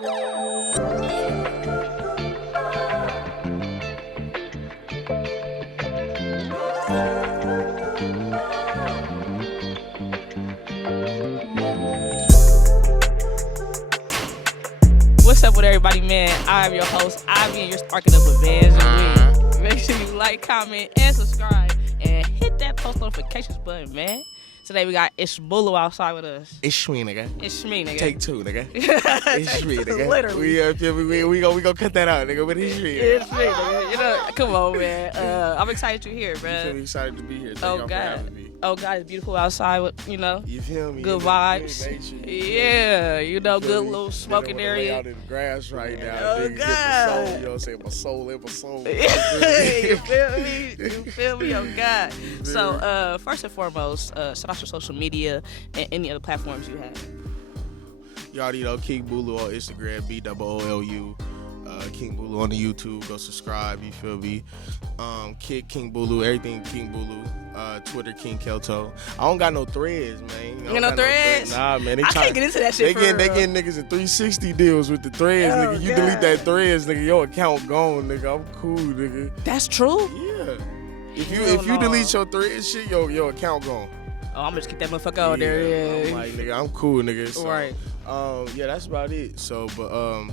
What's up with everybody, man? I'm your host, Ivy, and you're sparking up with VNW. Make sure you like, comment, and subscribe, and hit that post notifications button, man. Today we got Boolu outside with us. It's me, nigga. It's me, nigga. Take two, nigga. It's me, nigga. Literally. We gonna cut that out, nigga. But it's me. It's me, nigga. You know, come on, man. I'm excited you're here, bro. You feel me? Excited to be here. Thank y'all for having me. Oh God, it's beautiful outside with, you know. You feel me? Good vibes. Yeah, you know, good little smoking area. Out in the grass right now. Oh nigga, God. you know what I'm saying? My soul. You feel me? You feel me? Oh God. So, first and foremost, shout out your social media and any other platforms you have. You already know King Boolu on Instagram, Boolu. King Boolu on the YouTube. Go subscribe. You feel me? Kick King Boolu. Everything King Boolu. Twitter King Kelto. I don't got no threads, man. You got no threads? Nah, man. I can't get into that shit. They getting niggas in 360 deals with the threads, nigga. You delete that threads, nigga. Your account gone, nigga. I'm cool, nigga. That's true. Yeah. If you delete your threads shit, your account gone. Oh, I'm just keep that motherfucker out there. Yeah. I'm like, nigga, I'm cool, nigga. So, right. Yeah, that's about it. So, but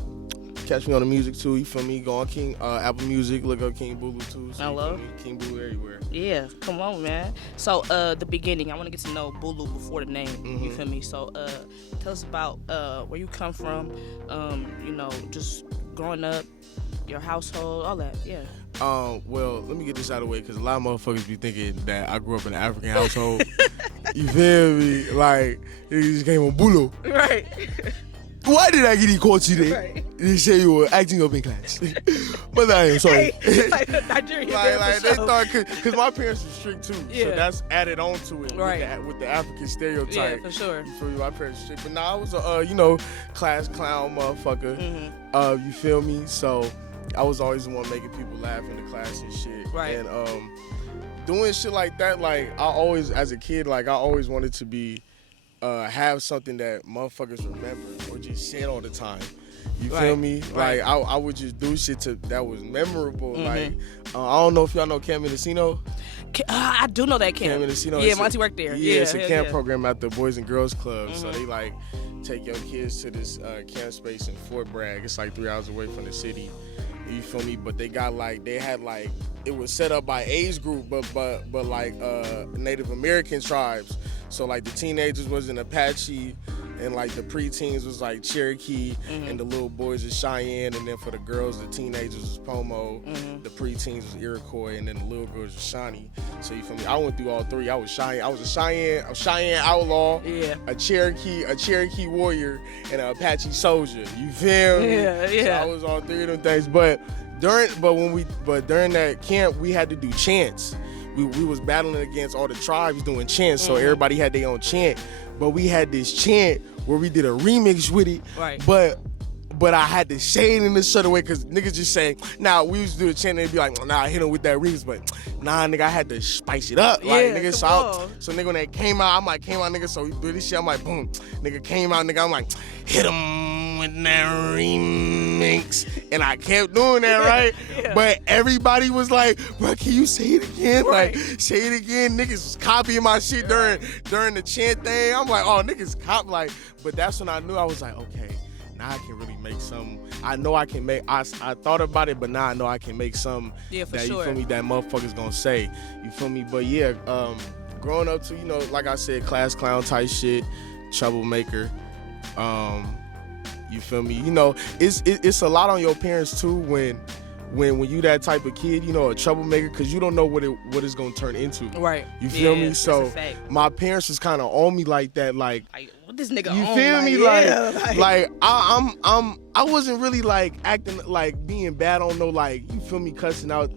catch me on the music too. You feel me? Go on King Apple Music. Look up King Boolu too. So hello. King Boolu everywhere. Yeah, come on, man. So, the beginning. I want to get to know Boolu before the name. Mm-hmm. You feel me? So, tell us about where you come from. You know, just growing up, your household, all that. Yeah. Well, let me get this out of the way because a lot of motherfuckers be thinking that I grew up in an African household. You feel me? Like, it just came on Boolu. Right. Why did I get you caught today? Right. They say you were acting up in class. But I am sorry. Hey, like Nigerian like they sure. thought, because my parents were strict too. Yeah. So that's added on to it right. with the African stereotype. Yeah, for sure. You feel me? My parents were strict. But nah, I was a, class clown motherfucker. Mm-hmm. You feel me? So I was always the one making people laugh in the class and shit. Right. And doing shit like that, like I always, as a kid, like I always wanted to be, have something that motherfuckers remember or just said all the time. You feel me? Right. Like I would just do shit that was memorable. Mm-hmm. Like I don't know if y'all know Cam Mendocino. I do know that camp. Cam Mendocino. Yeah, Monty worked there. Yeah, it's a camp yeah. program at the Boys and Girls Club. So they like take your kids to this camp space in Fort Bragg. It's like 3 hours away from the city. You feel me? But they had it was set up by age group, but like Native American tribes. So like the teenagers was an Apache, and like the preteens was like Cherokee, and the little boys was Cheyenne, and then for the girls, the teenagers was Pomo, the preteens was Iroquois, and then the little girls was Shawnee. So you feel me? I went through all three. I was a Cheyenne outlaw, a Cherokee warrior, and an Apache soldier. You feel me? Yeah. So I was all three of them things. But during that camp, we had to do chants. We was battling against all the tribes doing chants, so everybody had their own chant. But we had this chant where we did a remix with it. Right. But I had to say it in a certain way because niggas just say, nah, we used to do a chant and they'd be like, nah, I hit him with that remix, but nah, nigga, I had to spice it up. Like, nigga, so nigga, when they came out, nigga, so we do this shit, I'm like, boom, nigga came out, nigga, I'm like, hit him with that remix. And I kept doing that, right? Yeah. But everybody was like, bro, can you say it again? Right. Like, say it again. Niggas was copying my shit during the chant thing. I'm like, oh, niggas cop, like, but that's when I knew I was like, okay, now I can really make some. I know I can make. I thought about it, but now I know I can make some. Yeah, for that sure. You feel me? That motherfuckers gonna say. You feel me? But yeah, growing up to like I said, class clown type shit, troublemaker. You feel me? It's a lot on your parents too when you that type of kid, a troublemaker, because you don't know what it's gonna turn into. Right. You feel me? That's So a fact. my parents was kind of on me like that, like. What this nigga You on? feel me? Yeah, Like I wasn't really like acting like being bad on no, like, you feel me, cussing out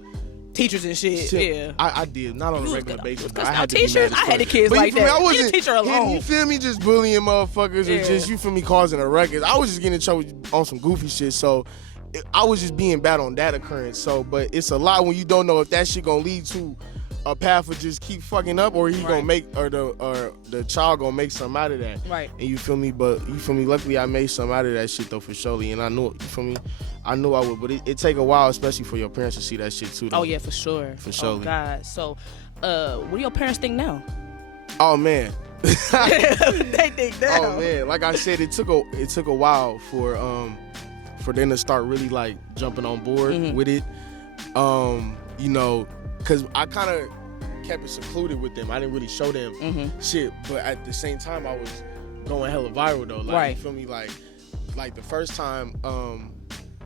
teachers and shit. Yeah. I did, not on a regular basis. Cussing I had out to be teachers. mad as I had the fuck. kids But you like feel me? that. I wasn't Leave the teacher alone. You feel me? Just bullying motherfuckers Yeah. or just, you feel me, causing a ruckus. I was just getting in trouble on some goofy shit. So I was just being bad on that occurrence. So, but it's a lot when you don't know if that shit gonna lead to a path will just keep fucking up, or he gonna make, or the child gonna make something out of that. Right. And you feel me? But you feel me? Luckily, I made something out of that shit though, for surely. And I knew it. You feel me? I knew I would, but it take a while, especially for your parents to see that shit too. Though. Oh yeah, for sure. For sure. Oh God. So, what do your parents think now? Oh man. They think now. Oh man, like I said, it took a while for them to start really like jumping on board with it. You know, cause I kind of kept it secluded with them. I didn't really show them shit, but at the same time, I was going hella viral though. Like, you feel me? Like the first time,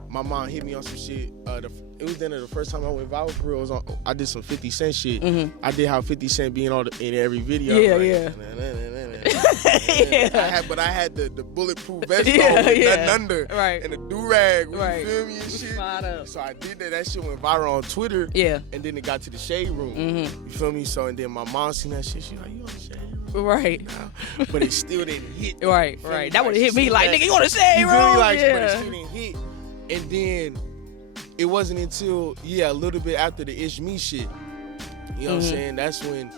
my mom hit me on some shit. It was then the first time I went viral for real. I did some 50 Cent shit. I did how 50 Cent be in every video. Yeah. I had the bulletproof vest on with nothing under, and the do-rag, you feel me, and shit. So I did that. That shit went viral on Twitter. Yeah. And then it got to the Shade Room. You feel me? So, and then my mom seen that shit. She like, you on the Shade Room? Right. But it still didn't hit. Right. That would have hit me like, nigga, you on the Shade Room? You feel me? Like, but it still didn't hit. And then it wasn't until, a little bit after the Ish Me shit, you know what I'm saying? That's when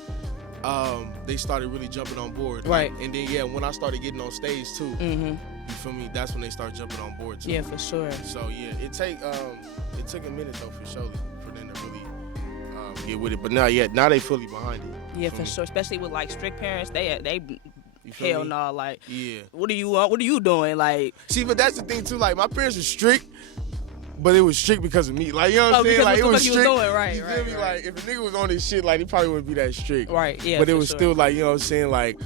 they started really jumping on board. Right. And then, when I started getting on stage too, you feel me? That's when they started jumping on board too. Yeah, for sure. So, it took a minute though, for sure, for them to really get with it. But now they fully behind it. Yeah, for sure. Especially with like strict parents, they hell no, like, yeah. What do you want? What are you doing? Like, see, but that's the thing too. Like, my parents were strict, but it was strict because of me. Like, you know what I'm saying? Like, it was strict. Doing, right, you feel me? Like, if a nigga was on this shit, like, he probably wouldn't be that strict. Right. Yeah. But it was still like, you know what I'm saying? Like,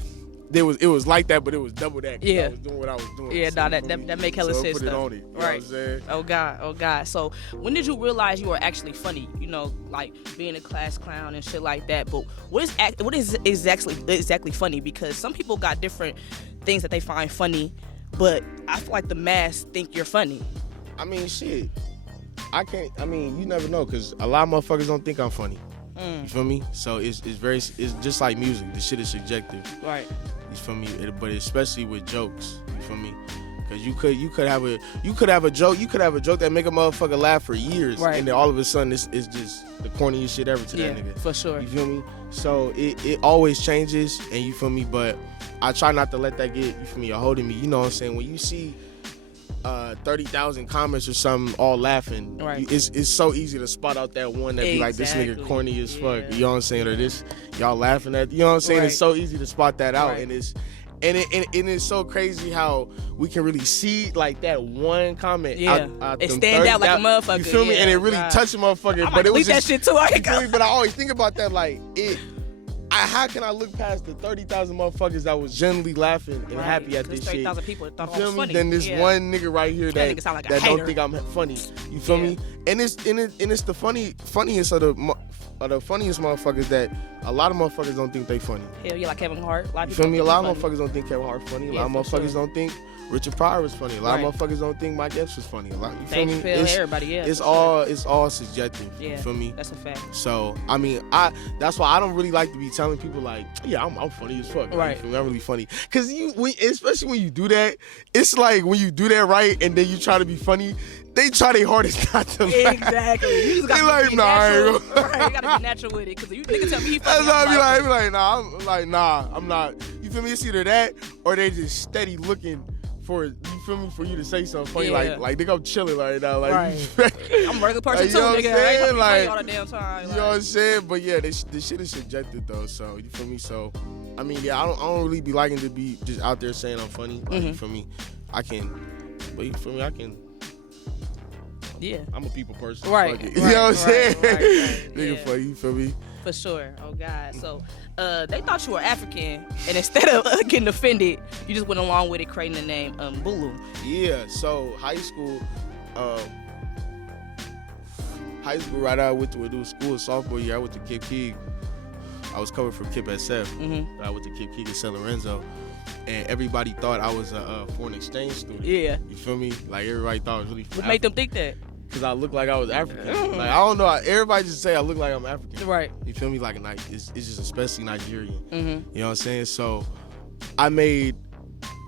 it was like that, but it was double that. Yeah. I was doing what I was doing. Yeah, so that make hella sense. Put it on it. You know what I'm saying? Oh God. So when did you realize you were actually funny? You know, like being a class clown and shit like that. But what is exactly funny? Because some people got different things that they find funny, but I feel like the mass think you're funny. I mean, shit. You never know, because a lot of motherfuckers don't think I'm funny. You feel me? So it's just like music. The shit is subjective. Right. You feel me? But especially with jokes. You feel me? Because you could have a joke that make a motherfucker laugh for years, and then all of a sudden it's just the corniest shit ever to that nigga. For sure. You feel me? So it always changes, and you feel me? But I try not to let that get, you feel me, a hold of me. You know what I'm saying? When you see 30,000 comments or something all laughing, it's so easy to spot out that one that be like, this nigga corny as fuck. You know what I'm saying? Or this, y'all laughing at, you know what I'm saying? It's so easy to spot that out, and it's so crazy how we can really see like that one comment. Out it stand out like a motherfucker. You feel me? And it really touched a motherfucker. But it was just that shit too. But I always think about that, like, how can I look past the 30,000 motherfuckers that was genuinely laughing and happy at this shit? 30,000 people thought you feel I was me? funny. Then this one nigga right here that like don't think I'm funny. You feel me? And it's the funniest of the funniest motherfuckers that a lot of motherfuckers don't think they funny. Hell yeah, like Kevin Hart. You feel me? A lot of motherfuckers don't think Kevin Hart funny. A lot of motherfuckers don't think Richard Pryor was funny. A lot of motherfuckers don't think Mike Epps was funny. A lot, you feel me? Everybody, it's all subjective. Yeah, you feel me? That's a fact. So I mean, that's why I don't really like to be telling people like, yeah, I'm funny as fuck. Right. You feel me? I'm really funny. Cause especially when you do that, it's like when you do that right and then you try to be funny, they try their hardest not to laugh. Exactly. You just gotta be natural. Right, you gotta be natural with it. Cause you nigga tell me he funny. That's how I be like, I'm not. You feel me? It's either that or they just steady looking for, you feel me, for you to say something funny. Like nigga, I'm chilling right now. Like, I'm a regular person like, too, nigga. I ain't like, all the damn time. You know what I'm saying? But yeah, this shit is subjective though. So you feel me? So I mean, I don't really be liking to be just out there saying I'm funny. Like, you feel me? But you feel me? I can. Yeah. I'm a people person. Right. You know what I'm saying? Nigga, Yeah. funny. You feel me? For sure. Oh God. So they thought you were African, and instead of getting offended, you just went along with it, creating the name Boolu. Yeah. So high school, right out, I went to a new school. Sophomore year, I went to Kip Keeg. I was covered for Kip SF. I went to Kip Keeg in San Lorenzo. And everybody thought I was a foreign exchange student. Yeah. You feel me? Like, everybody thought I was really What made them think that? Because I looked like I was African. Like, I don't know. Everybody just say I look like I'm African. Right. You feel me? Like, it's just especially Nigerian. You know what I'm saying? So, I made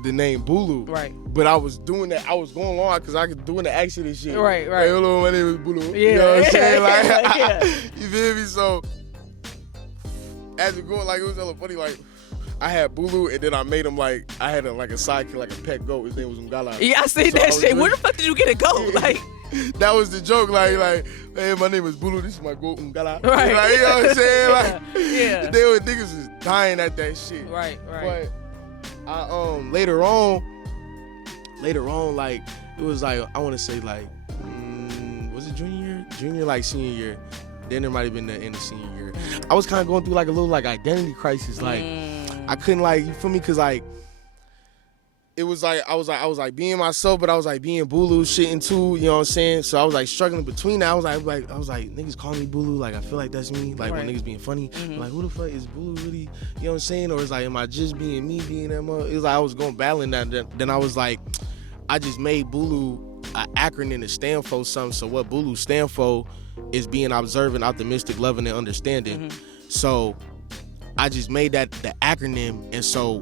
the name Boolu. Right. But I was doing that. I was going on because I was doing the accent and shit. Right. Hey, hello, my name is Boolu. Yeah. You know what I'm saying? Like, you feel me? So, as it going, like it was hella funny. Like I had Boolu, and then I made him like I had a sidekick, like a pet goat. His name was Ngala. Yeah, I seen that shit. Where the fuck did you get a goat? Like that was the joke. Like hey, my name is Boolu. This is my goat Ngala. Right. Like, you know what I'm saying? Like yeah. niggas was dying at that shit. Right. But I later on, like it was like I want to say like was it junior like senior year. Then there might have been the end of senior year. I was kind of going through like a little like identity crisis. Like I couldn't like, you feel me? Cause like it was like I was like being myself, but I was like being Boolu shitting too. You know what I'm saying? So I was like struggling between that. I was like niggas call me Boolu. Like I feel like that's me. Like when niggas being funny. Like who the fuck is Boolu really? You know what I'm saying? Or it's like am I just being me being that mother? It was like I was going battling that. Then I was like, I just made Boolu an acronym to stand for something. So what Boolu stand for is being observant, optimistic, loving, and understanding. So I just made that the acronym, and so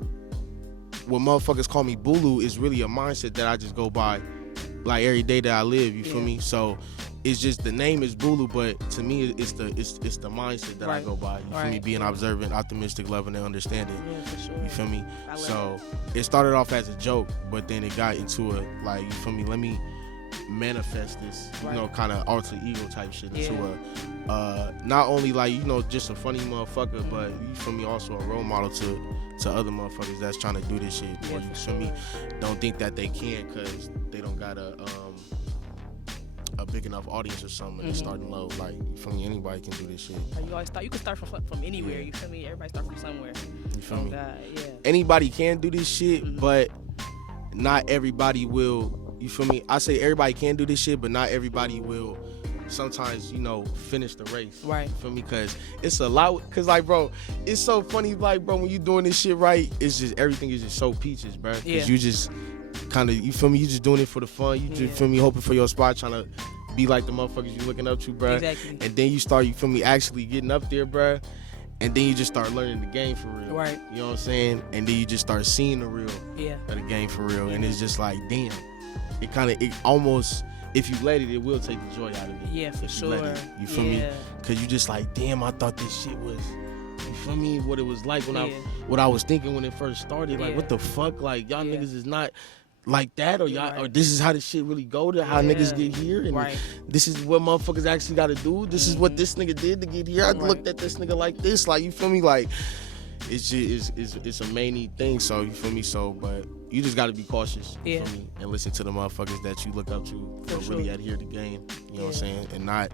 when motherfuckers call me Boolu is really a mindset that I just go by like every day that I live, you feel me? So it's just the name is Boolu, but to me it's the mindset that I go by. You feel me? Being observant, optimistic, loving, and understanding. Yeah, for sure. You feel me? So it started off as a joke, but then it got into a like, you feel me, let me manifest this, you know, kind of alter ego type shit into a not only like, you know, just a funny motherfucker, but you feel me, also a role model to other motherfuckers that's trying to do this shit. Or you feel me, don't think that they can because they don't got a big enough audience or something. They're starting low. Like, you feel me, anybody can do this shit. Like you always thought you could start from anywhere. You feel me? Everybody start from somewhere. You feel me? God, yeah. Anybody can do this shit, but not everybody will. You feel me? I say everybody can do this shit, but not everybody will sometimes, you know, finish the race. Right. You feel me? Because it's a lot. Because, like, bro, it's so funny, like, bro, when you doing this shit right, it's just, everything is just so peaches, bro. Because you just kind of, you feel me? You just doing it for the fun. You just, feel me, hoping for your spot, trying to be like the motherfuckers you looking up to, bro. Exactly. And then you start, you feel me, actually getting up there, bro. And then you just start learning the game for real. Right. You know what I'm saying? And then you just start seeing the real of the game for real. And it's just like, damn. It almost, if you let it will take the joy out of it. Yeah, for sure. You feel me? Because you just like, damn, I thought this shit was, you feel me? What it was like when what I was thinking when it first started. Like, what the fuck? Like, y'all niggas is not like that, or y'all, or this is how this shit really go to how niggas get here, and this is what motherfuckers actually got to do. This is what this nigga did to get here. I looked at this nigga like this, like, you feel me? Like, it's just it's a many thing. So you feel me? So, but you just got to be cautious, you feel me, and listen to the motherfuckers that you look up to for really adhere to the game. You know what I'm saying? And not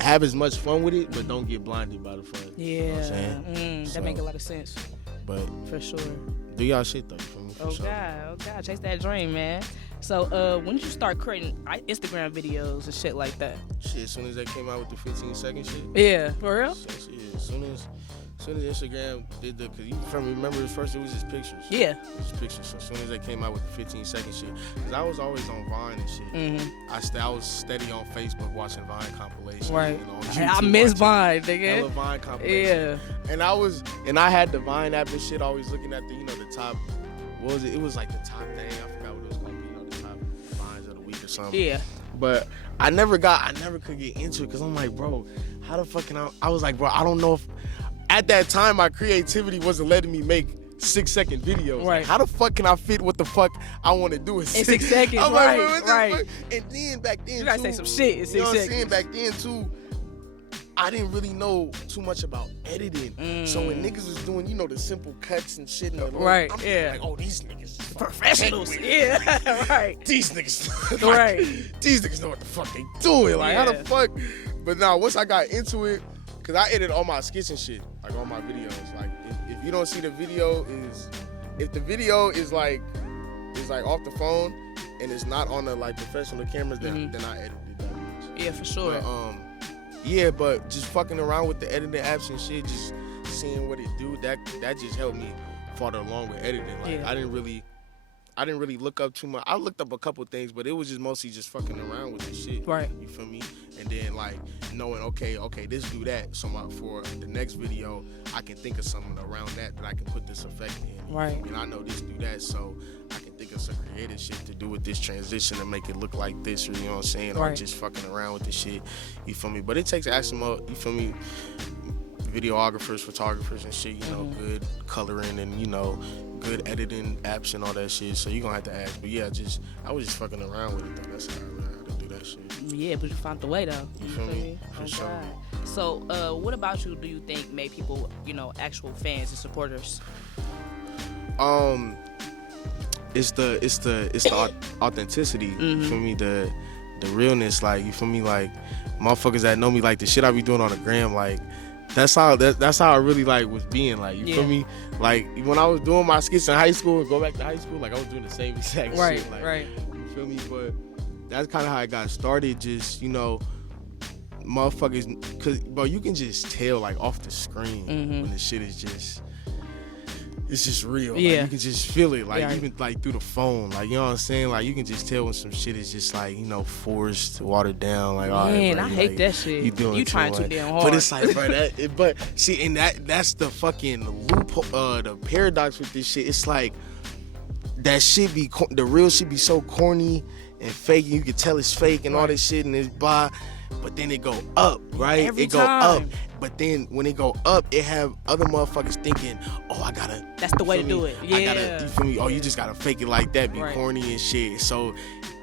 have as much fun with it, but don't get blinded by the fun. Yeah, you know what I'm saying? That make a lot of sense. But for sure, do y'all shit though. You feel me? For sure. God, chase that dream, man. So, when did you start creating Instagram videos and shit like that? Shit, as soon as they came out with the 15-second shit. Yeah, for real? So, yeah, as soon as Instagram did cause you remember at first it was just pictures. Yeah. It was just pictures. So as soon as they came out with the 15-second shit, cause I was always on Vine and shit. I was steady on Facebook watching Vine compilations. Right. You know, on YouTube, I miss Vine, nigga. Hella Vine compilations. Yeah. And I had the Vine app and shit, always looking at the, you know, the top, what was it? It was like the top thing. I forgot what it was called, you know, the top Vines of the week or something. Yeah. But I never could get into it, cause I'm like, bro, how the fuck can I was like, bro, I don't know if, at that time, my creativity wasn't letting me make 6-second videos. Right. Like, how the fuck can I fit what the fuck I want to do in 6 seconds? I'm right, like, right. And then back then, you gotta say some shit in 6 seconds. You know what I'm saying? Back then too, I didn't really know too much about editing. So when niggas was doing, you know, the simple cuts and shit, and I'm like, oh, these niggas professionals. Yeah, right. These niggas, like, these niggas know what the fuck they doing. Like, how the fuck? But now, once I got into it, cause I edit all my skits and shit, like all my videos. Like, if you don't see the video if the video is like off the phone and it's not on the like professional cameras, then I edited that much. Yeah, for sure. But, but just fucking around with the editing apps and shit, just seeing what it do, that just helped me farther along with editing. Like, I didn't really look up too much. I looked up a couple things, but it was just mostly just fucking around with the shit. Right. You feel me? And then like knowing, okay, this do that. So for the next video, I can think of something around that I can put this effect in. Right. And I know this do that, so I can think of some creative shit to do with this transition and make it look like this, or you know what I'm saying? Or just fucking around with the shit. You feel me? But it takes actual, you feel me? videographers, photographers and shit, you know, good coloring and, you know, good editing apps and all that shit. So you gonna have to ask. But yeah, I was just fucking around with it though. That's how I learned how to do that shit. Yeah, but you found the way though. You feel me? For sure. God. So, what about you do you think made people, you know, actual fans and supporters? It's the authenticity. You feel me? The realness. Like, you feel me? Like, motherfuckers that know me, like the shit I be doing on the gram, like that's how I really like was being, like, you feel me? Like when I was doing my skits in high school and go back to high school, like I was doing the same exact shit. Like, right. You feel me? But that's kind of how I got started. Just, you know, motherfuckers, cause bro, you can just tell like off the screen when the shit is just. It's just real. Yeah. Like, you can just feel it. Like, even like through the phone. Like, you know what I'm saying? Like, you can just tell when some shit is just like, you know, forced, watered down. Like, all right, bro, I hate that shit. You trying too damn hard. But it's like, bro, but see, and that's the fucking loophole, the paradox with this shit. It's like, that shit be, the real shit be so corny and fake. And you can tell it's fake and all this shit and it's blah. But then it go up, right? Every it go time. up. But then when it go up, it have other motherfuckers thinking, oh, I gotta. That's the way to do it. Yeah. I gotta, you feel me? Oh, you just gotta fake it like that, be corny and shit. So,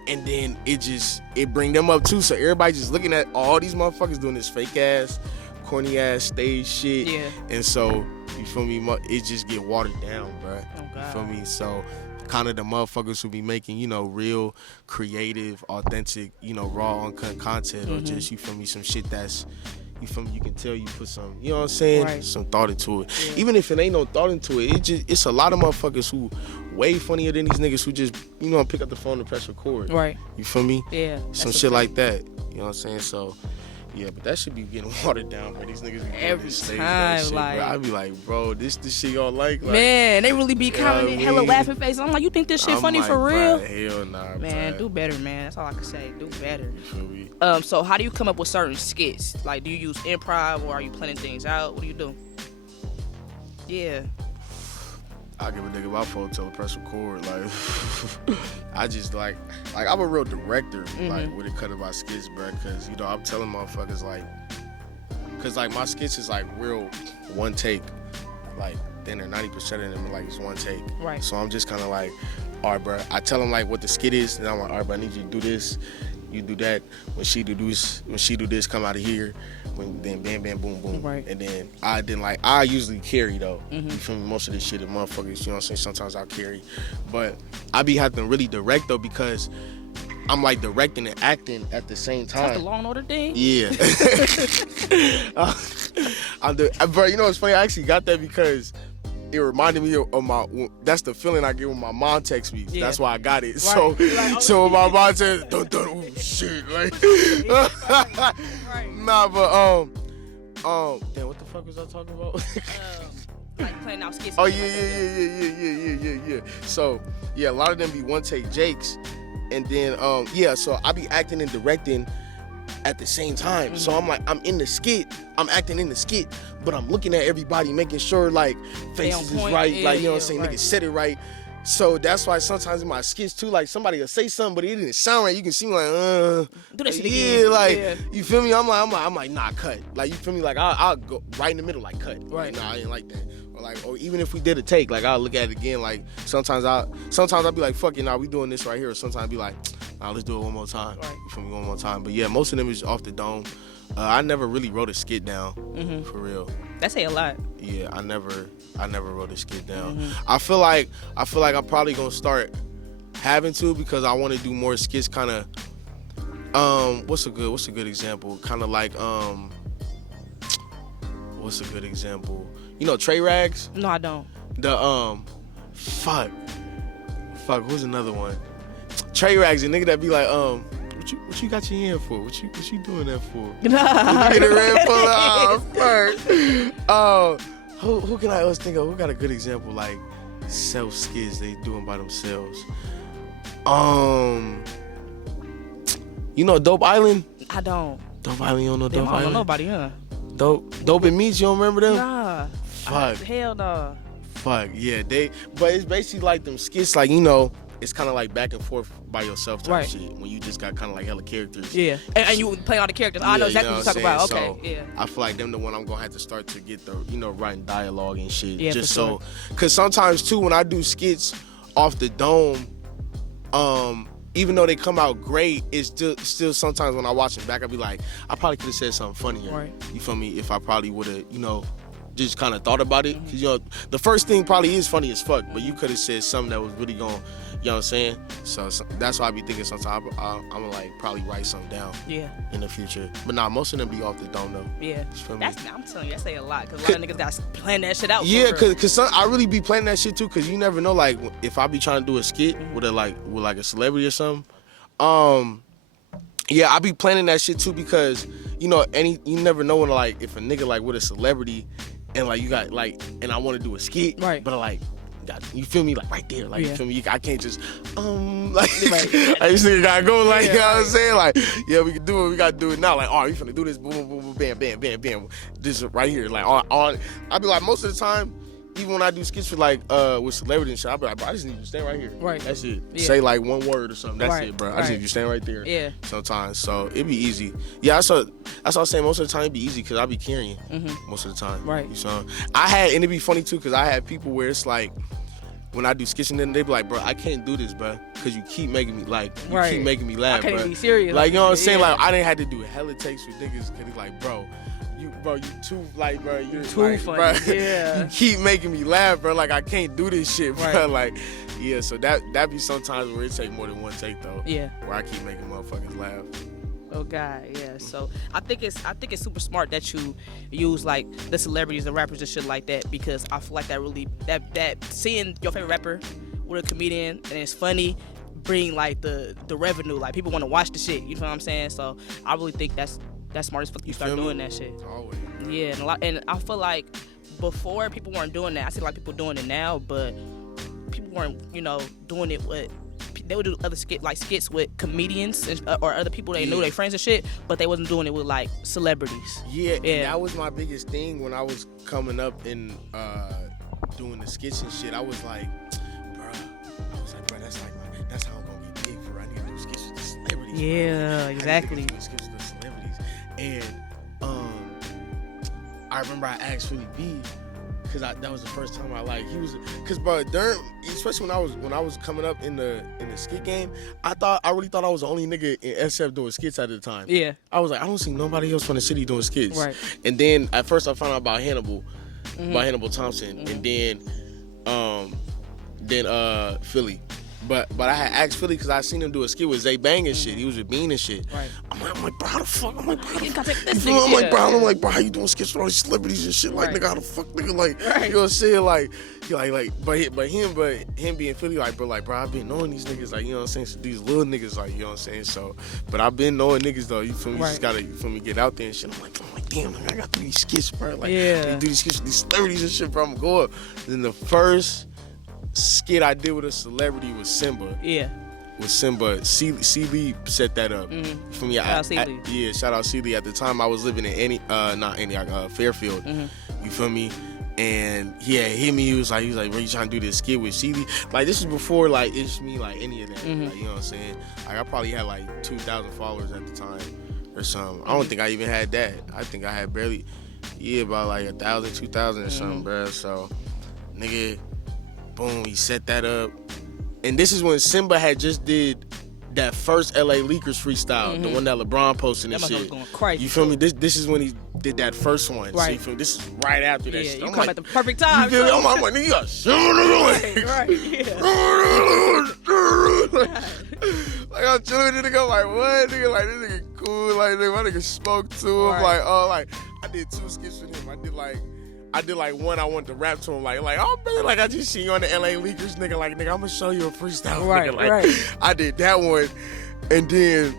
and then it bring them up too. So everybody just looking at all these motherfuckers doing this fake ass, corny ass stage shit. Yeah. And so, you feel me? It just get watered down, bro. Oh, God. You feel me? So, kind of the motherfuckers who be making, you know, real, creative, authentic, you know, raw, uncut content, or just, you feel me, some shit that's, you feel me, you can tell you put some, you know what I'm saying, some thought into it. Yeah. Even if it ain't no thought into it, it's a lot of motherfuckers who way funnier than these niggas who just, you know, pick up the phone and press record. Right. You feel me? Yeah. Some shit like that. You know what I'm saying? So, yeah, but that should be getting watered down, bro. These niggas be every stage time, shit, like, bro. I be like, bro, this the shit y'all like. Man, they really be commenting hella laughing faces. I'm like, you think this shit funny like, for real? Hell nah, man, bro. do better, man. That's all I can say. Do better. You feel me? So how do you come up with certain skits? Like, do you use improv or are you planning things out? What do you do? Yeah. I give a nigga my phone, tell him press record. Like, I just like I'm a real director, like, when it comes to my skits, bro. Cause, you know, I'm telling motherfuckers, like, cause like my skits is like real one take, like, then 90% of them are like it's one take. Right. So I'm just kind of like, all right, bro. I tell them like what the skit is, and I'm like, all right, bro, I need you to do this. You do that. When she do this, come out of here. Then bam, bam, boom, boom. Right. And then I usually carry though. You feel me? Most of this shit is motherfuckers, you know what I'm saying? Sometimes I'll carry. But I be having to really direct though, because I'm like directing and acting at the same time. That's the Law and Order thing? Yeah. Bro, you know what's funny? I actually got that because it reminded me of my, that's the feeling I get when my mom texts me. Yeah. That's why I got it. Right. So, like, so when my mom says, dun, oh shit, like, right. Nah, but, damn, what the fuck was I talking about? Like playing out skits. Oh, yeah. So, yeah, a lot of them be one take jakes. And then, so I be acting and directing at the same time. So I'm like, I'm in the skit, I'm acting in the skit, but I'm looking at everybody, making sure like faces is right, like, you know what I'm saying, niggas said it right. So that's why sometimes in my skits too, like somebody will say something, but it didn't sound right. You can see me like, do that shit again. Like, you feel me? I'm like, nah, cut. Like, you feel me? Like, I'll go right in the middle, like, cut. Right. Like, nah, I ain't like that. Or even if we did a take, like, I'll look at it again. Like, sometimes I'll be like, fuck it, nah, we doing this right here. Or sometimes I'll be like, nah, let's do it one more time. Right. You feel me? One more time. But yeah, most of them is off the dome. I never really wrote a skit down, for real. That say a lot. Yeah, I never wrote a skit down. I feel like I'm probably gonna start having to, because I want to do more skits. Kind of, what's a good example? Kind of like, what's a good example? You know, Trey Rags? No, I don't. The fuck, who's another one? Trey Rags, a nigga that be like, what you got your hand for? What you doing that for? Nah. You get a red for? Oh, fuck. Who can I always think of? Who got a good example, like self skits they doing by themselves? You know Dope Island? I don't. Dope Island, you don't know Dope Island? I don't know nobody, huh? Dope and Meats, you don't remember them? Nah. Fuck. Hell no. Fuck, yeah. But it's basically like them skits, like, you know, it's kind of like back and forth by yourself type shit when you just got kind of like hella characters. Yeah, and you play all the characters. I know exactly what you're talking about. Okay, so yeah. I feel like them the one I'm gonna have to start to get the writing dialogue and shit. Yeah, just for sure. cause sometimes too when I do skits off the dome, even though they come out great, it's still sometimes when I watch them back, I be like, I probably could have said something funnier. Right. You feel me? If I probably would have, just kind of thought about it. Cause the first thing probably is funny as fuck, but you could have said something that was really going, you know what I'm saying? So that's why I be thinking sometimes I'm gonna like probably write something down. Yeah. In the future, but nah, most of them be off the dome though. Yeah. I'm telling you, that say a lot, cause a lot of niggas got plan that shit out. Yeah, cause I really be planning that shit too, cause you never know, like if I be trying to do a skit with a celebrity or something. Yeah, I be planning that shit too, because you never know when like if a nigga like with a celebrity and like you got like and I want to do a skit, right? But like, you feel me, like right there, like you feel me. I can't just like right. I just gotta go like you know what I'm saying, like yeah, we can do it. We gotta do it now. Like, you finna do this, boom, boom, boom, boom, bam, bam, bam, bam. This right here, like on. I be like most of the time. Even when I do skits with with celebrity and shit, I be like, bro, I just need you to stand right here. Right. That's it. Yeah. Say like one word or something. That's right. it, bro. Right. I just need you to stand right there. Yeah. Sometimes. So it be easy. Yeah, that's what I'm saying. Most of the time it be easy because I be carrying most of the time. Right. So and it be funny too because I had people where it's like, when I do skits and then they be like, bro, I can't do this, bro, because you keep making me keep making me laugh, I can't bro. be serious. Like, you know what I'm saying? Like, I didn't have to do hella takes with niggas because it's like, bro, you too, like, bro, you're too like, funny. Bro, yeah. you keep making me laugh, bro. Like, I can't do this shit, bro. Right. Like, yeah, so that be sometimes where it take more than one take, though. Yeah. Where I keep making motherfuckers laugh. Oh God, yeah. So I think it's super smart that you use like the celebrities, the rappers, and shit like that, because I feel like that really that seeing your favorite rapper with a comedian and it's funny bring like the revenue, like people want to watch the shit. You know what I'm saying? So I really think that's smart as fuck. You start doing that shit. Always. Yeah, and I feel like before people weren't doing that. I see a lot of people doing it now, but people weren't doing it with. They would do other skits with comedians or other people they knew, their friends and shit, but they wasn't doing it with like celebrities. Yeah, and that was my biggest thing when I was coming up and doing the skits and shit. I was like, bro, that's how I'm gonna get big for. I need to do skits with the celebrities. Yeah, bro. exactly. I need to do skits with the celebrities, and I remember I asked Philly B. Cause that was the first time cause bro, especially when I was coming up in the skit game, I really thought I was the only nigga in SF doing skits at the time. Yeah. I was like, I don't see nobody else from the city doing skits. Right. And then at first I found out about Hannibal, about Hannibal Thompson, and then Philly. But I had asked Philly because I seen him do a skit with Zay Bang and shit. He was with Bean and shit. Right. I'm like, bro, how the fuck? I'm like, bro, how you doing skits with all these celebrities and shit? Like, nigga, how the fuck, nigga, like, you know what I'm saying? But him being Philly, bro, I've been knowing these niggas, like, you know what I'm saying? So these little niggas, like, you know what I'm saying? So, but I've been knowing niggas though. You feel me? You just gotta, get out there and shit. I'm like, damn, I got to do these skits, bro. Like, do these skits with these celebrities and shit, bro. I'm going up. Then the first skit I did with a celebrity was Simba. Yeah. With Simba. C-Lee set that up. For me, shout out C-Lee. Yeah, shout out C-Lee. At the time, I was living in Fairfield. You feel me? And he had hit me. He was like, bro, you trying to do this skit with C-Lee? Like, this is before, like, It's Me, like, any of that. Like, you know what I'm saying? Like, I probably had, like, 2,000 followers at the time or something. I don't think I even had that. I think I had barely, about, like, 1,000, 2,000 or something, bro. So, nigga, boom, he set that up. And this is when Simba had just did that first LA Leakers freestyle, the one that LeBron posted and shit. Going crazy. You feel me? This is when he did that first one. Right. So you feel me? This is right after that shit. You come at the perfect time. You feel me? I'm like, nigga, you got Simba. Right, yeah. Like, I'm chilling with the nigga, like, what? Nigga, like, this nigga cool. Like, my nigga spoke to him. Right. Like, I did 2 skits with him. I did one I wanted to rap to him like oh man, like I just seen you on the LA Leakers, nigga, like nigga, I'm gonna show you a freestyle, right, nigga. Like, right. I did that one, and then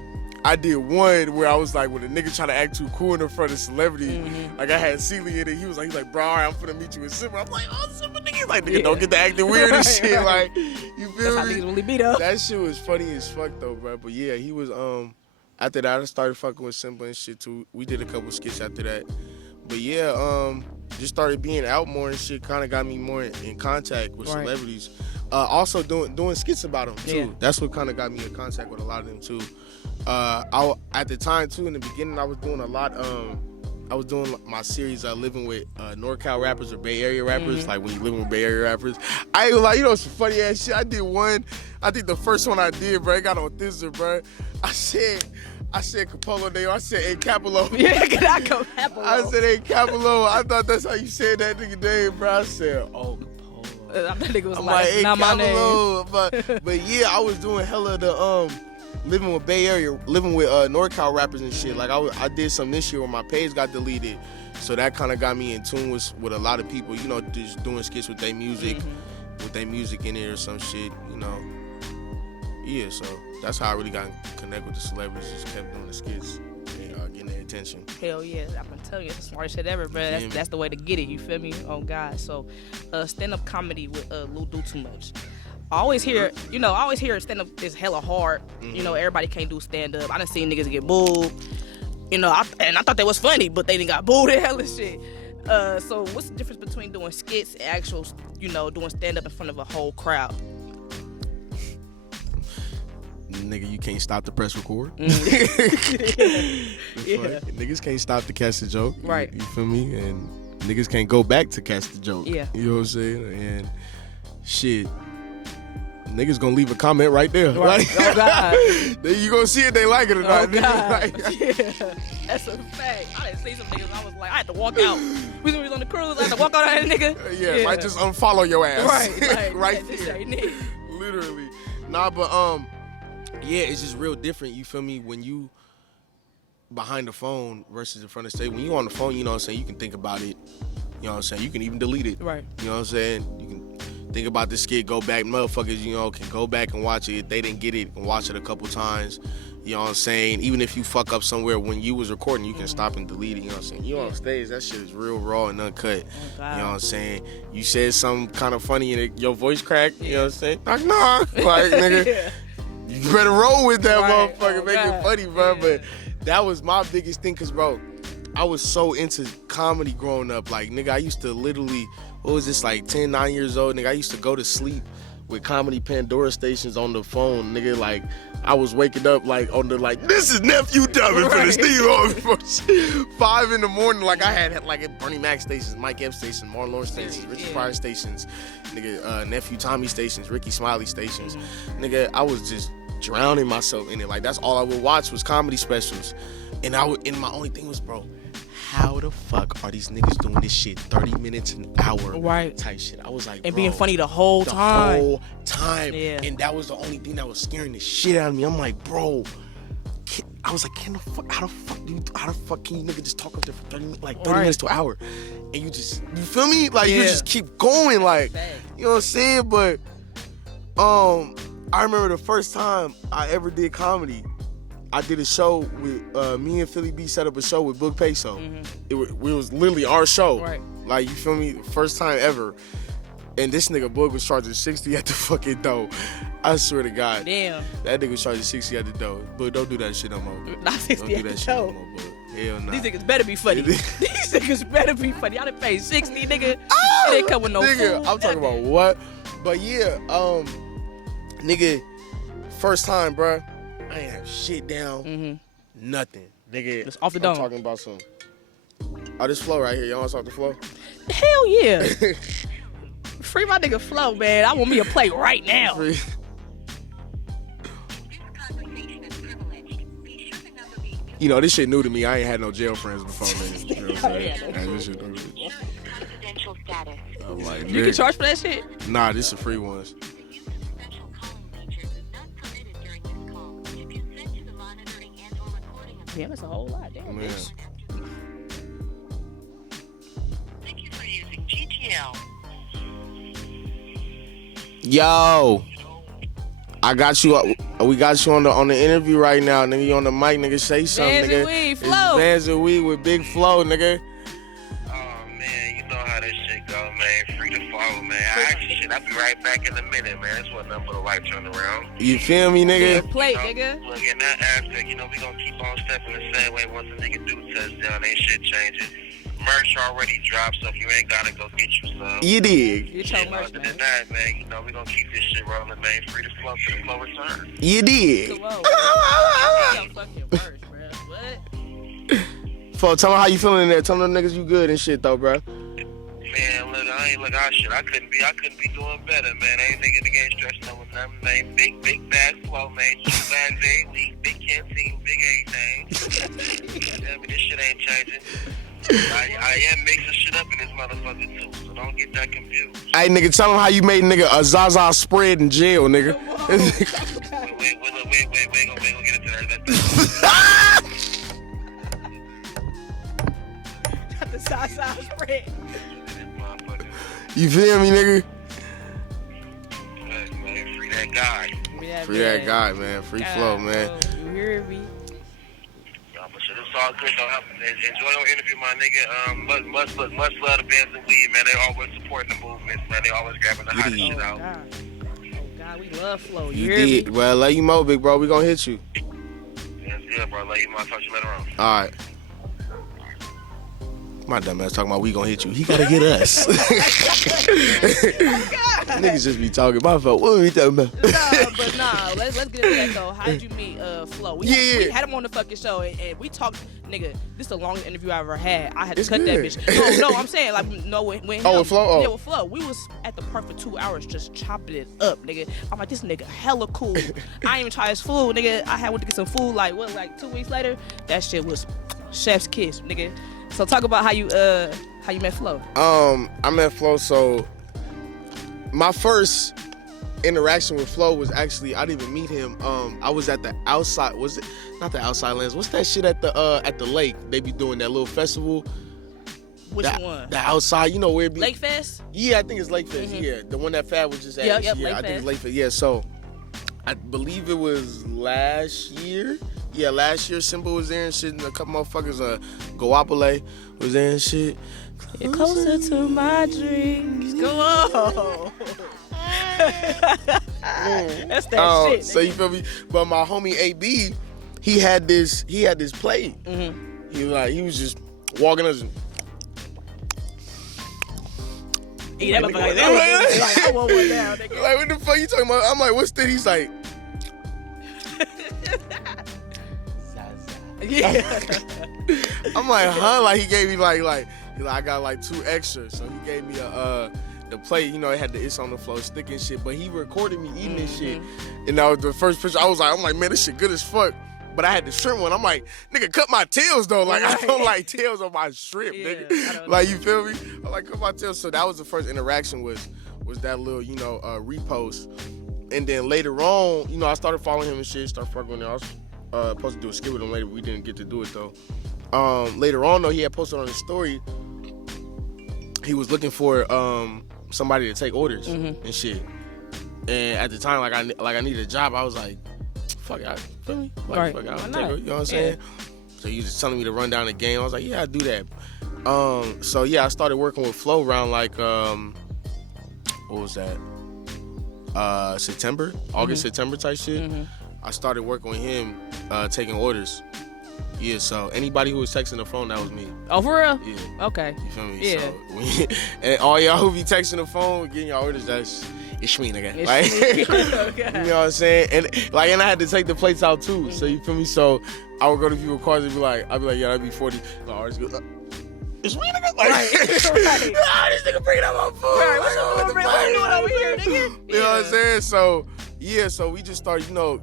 I did one where I was like, when a nigga try to act too cool in front of celebrity, like I had C-Lee in it. He was like, bro, all right, I'm finna meet you with Simba. I'm like, oh, Simba, nigga. He's like, nigga, don't get to acting weird and shit. Like, you feel That's how me? niggas really beat up. That shit was funny as fuck though, bro. But yeah, he was after that I started fucking with Simba and shit too. We did a couple skits after that. But yeah, just started being out more and shit. Kind of got me more in contact with celebrities. Also doing skits about them too. Yeah. That's what kind of got me in contact with a lot of them too. At the time too, in the beginning, I was doing a lot. I was doing my series living with NorCal rappers or Bay Area rappers, like when you living with Bay Area rappers. I ain't gonna lie, you know some funny ass shit. I did one, I think the first one I did, bro, I got on Thistle, bro. I said Capolo name, I said A Capolo. Yeah, can I go Capolo? I said A Capolo. I thought that's how you said that nigga name, bro. I said, oh, Capolo. That nigga was I'm like, A not my name. Capolo. But yeah, I was doing hella the living with Bay Area, living with NorCal rappers and shit. Like I did some this year where my page got deleted, so that kind of got me in tune with a lot of people. You know, just doing skits with their music, with their music in it or some shit. You know, yeah. So that's how I really got connect with the celebrities. Just kept doing the skits and getting their attention. Hell yeah, I'm gonna tell you, it's the smartest shit ever, bro. That's the way to get it. You feel me? Oh God. So, stand-up comedy with Lil Do Too Much. I always hear stand-up is hella hard. You know, everybody can't do stand-up. I done seen niggas get booed. You know, I thought that was funny, but they done got booed and hella shit. So what's the difference between doing skits and actual, you know, doing stand-up in front of a whole crowd? Nigga, you can't stop to press record. Yeah. Niggas can't stop to catch the joke. Right. You feel me? And niggas can't go back to catch the joke. Yeah. You know what I'm saying? And shit. Niggas gonna leave a comment right there. Right. Oh God. You gonna see if they like it or not. Oh God. Yeah. That's a fact. I done seen some niggas. I was like, I had to walk out. We was on the cruise. I had to walk out on that nigga. Yeah. Might just unfollow your ass. Right. Like, right this there. ain't it. Literally. Nah, but yeah, it's just real different. You feel me? When you behind the phone versus in front of the stage. When you on the phone, you know what I'm saying, you can think about it. You know what I'm saying? You can even delete it. Right. You know what I'm saying? You can think about the skit, go back. Motherfuckers, you know, can go back and watch it. If they didn't get it, and watch it a couple times. You know what I'm saying? Even if you fuck up somewhere when you was recording, you can stop and delete it. You know what I'm saying? You on stage, that shit is real raw and uncut. Oh, you know what I'm saying? You said something kind of funny and your voice cracked. You know what I'm saying? Knock, knock. Like, nigga, Yeah. you better roll with that Right. motherfucker. Oh, Make God. it funny, bro. Yeah. But that was my biggest thing, because, bro, I was so into comedy growing up. Like, nigga, I used to literally, what was this, like 10, 9 years old, nigga, I used to go to sleep with comedy Pandora stations on the phone, nigga. Like, I was waking up, like, on the, like, this is Nephew Dubbin for the Steve Harvey 5 in the morning. Like, I had, like, at Bernie Mac stations, Mike Epps stations, Martin Lawrence stations, Richard Pryor stations, nigga, Nephew Tommy stations, Ricky Smiley stations. Nigga, I was just drowning myself in it. Like, that's all I would watch was comedy specials. And my only thing was, bro, how the fuck are these niggas doing this shit 30 minutes an hour Right. type shit? I was like, And bro, being funny the whole time. The whole time. Yeah. And that was the only thing that was scaring the shit out of me. I'm like, bro, how the fuck can you nigga just talk up there for 30 minutes to an hour? And you feel me? Like, you just keep going, like, you know what I'm saying? But, I remember the first time I ever did comedy, I did a show with me and Philly B set up a show with Book Peso. It was literally our show. Right. Like, you feel me? First time ever. And this nigga Book was charging 60 at the fucking door. I swear to God. Damn. That nigga was charging 60 at the door. But don't do that shit no more. Not 60 Don't do at the that shit no door. more, Book. Hell nah. These niggas better be funny. These niggas better be funny. Y'all done paid 60, nigga. It ain't come with no nigga, food. I'm talking about what? But yeah, nigga, first time, bruh, I ain't have shit down. Nothing. Nigga, It's off the I'm dome. talking about some. Oh, this flow right here. Y'all want to talk the flow? Hell yeah. Free my nigga Flo, man. I want me a plate right now. Free. You know, this shit new to me. I ain't had no jail friends before, man. You know what I'm saying? Man, this shit new to me. Residential status. I'm like, You can man, charge for that shit? nah, this is free ones. The use of special calling features is not permitted during this call. To consent to the monitoring and/or recording of Damn, that's a whole lot. Damn, Man. bitch. Thank you for using GTL. Yo, I got you. We got you on the interview right now, nigga. You on the mic, nigga. Say something, Vans nigga. and Weed, It's Flo. Vans and Weed with Big Flow, nigga. Oh man, you know how this shit go, man. Free to follow, man. I'll be right back in a minute, man. That's what number the light turn around. You feel me, nigga? Plate, You know, nigga. Look, in that aspect, you know, we gonna keep on stepping the same way. Once a nigga do touchdown, ain't shit changing. merch already dropped, so if you ain't gotta go get you some. You dig? Get your Shit, merch, other man. than that, man, you know, we gonna keep this shit rolling, man. Free to flow to the flow return. You dig? Come on, get your fucking merch, bro. What? Flo, tell them how you feeling in there. Tell them niggas you good and shit though, bro. Man, look, I ain't look out shit. I couldn't be doing better, man. Ain't nigga in the game stressing over nothing, man. Big bag flow, man. 2 bags every week, big canteen, big everything. Yeah, but this shit ain't changing. I am mixing shit up in this motherfucker too, so don't get that confused. Hey, nigga, tell them how you made nigga a Zaza spread in jail, nigga. Wait, gonna get into that. Got the side spread. You feel me, nigga? Man, free that guy. Free that guy, man. Free flow, man. You hear me? But shit, it's all good though. Enjoy your interview, my nigga. Much love to Bands and Weed, man. They always supporting the movements, man. They always grabbing the hottest shit out. God, we love flow. You hear me? did. Well, love you more, big bro. We gonna hit you. That's good, bro. Love you, man. Talk to you later on. All right. My dumb ass talking about we gonna hit you. He gotta get us. Niggas just be talking. My fault. What are we talking about? Nah. Let's get into that though. How did you meet Flo? We had him on the fucking show and we talked. Nigga, this is the longest interview I ever had. I had to cut that bitch. No, I'm saying like no when with Flo. Oh. Yeah, with Flo. We was at the park for 2 hours just chopping it up, nigga. I'm like, this nigga hella cool. I ain't even try his food, nigga. I went to get some food like 2 weeks later. That shit was chef's kiss, nigga. So talk about how you met Flo. I met Flo. So my first interaction with Flo was actually I didn't even meet him. I was at the outside. Was it not the outside lands? What's that shit at the lake? They be doing that little festival. Which one? The outside. You know where it be? Lake Fest. Yeah, I think it's Lake Fest. Mm-hmm. Yeah, the one that Fab was just at. Yep, yeah, Lake I think Fest. it's Lake Fest. Yeah, so I believe it was last year. Yeah, last year Simba was there and shit, and a couple motherfuckers, Goapole was there and shit. Get closer to my dreams. Go on. That's that shit. So you feel me? But my homie AB, he had this plate. Mm-hmm. He was just walking us. Eat that motherfucker. Like, I want one down, nigga. Like, what the fuck you talking about? I'm like, what's that? He's like, yeah. I'm like, huh? Like, he gave me like I got like 2 extras. So he gave me the plate, you know, it had the It's on the Floor stick and shit. But he recorded me eating this shit. And that was the first picture. I'm like, man, this shit good as fuck. But I had the shrimp one. I'm like, nigga, cut my tails though. Like, I don't like tails on my shrimp, nigga. Like, you feel me? I like cut my tails. So that was the first interaction was that little, you know, repost. And then later on, you know, I started following him and shit, started fucking with him. I was supposed to do a skit with him later. We didn't get to do it though. Later on though, he had posted on his story. He was looking for somebody to take orders and shit. And at the time, like I needed a job. I was like, fuck it, feel me? Like, right. Fuck it, I'll take it. You know what I'm saying? So he was just telling me to run down the game. I was like, yeah, I'll do that. So yeah, I started working with Flo around like what was that? September, August, September type shit. I started working with him, taking orders. Yeah, so anybody who was texting the phone, that was me. Oh, for real? Yeah. Okay. You feel me? Yeah. So, and all y'all who be texting the phone, getting y'all orders, it's me, nigga. Like, Okay. you know what I'm saying? And I had to take the plates out too. So you feel me? So I would go to people's cars and I'd be like, yeah, that'd be 40. The artist goes, it's me, nigga. Like, Right. this nigga bringing up my food. Right, what you doing over here, nigga? You know what I'm saying? So yeah, so we just started, you know,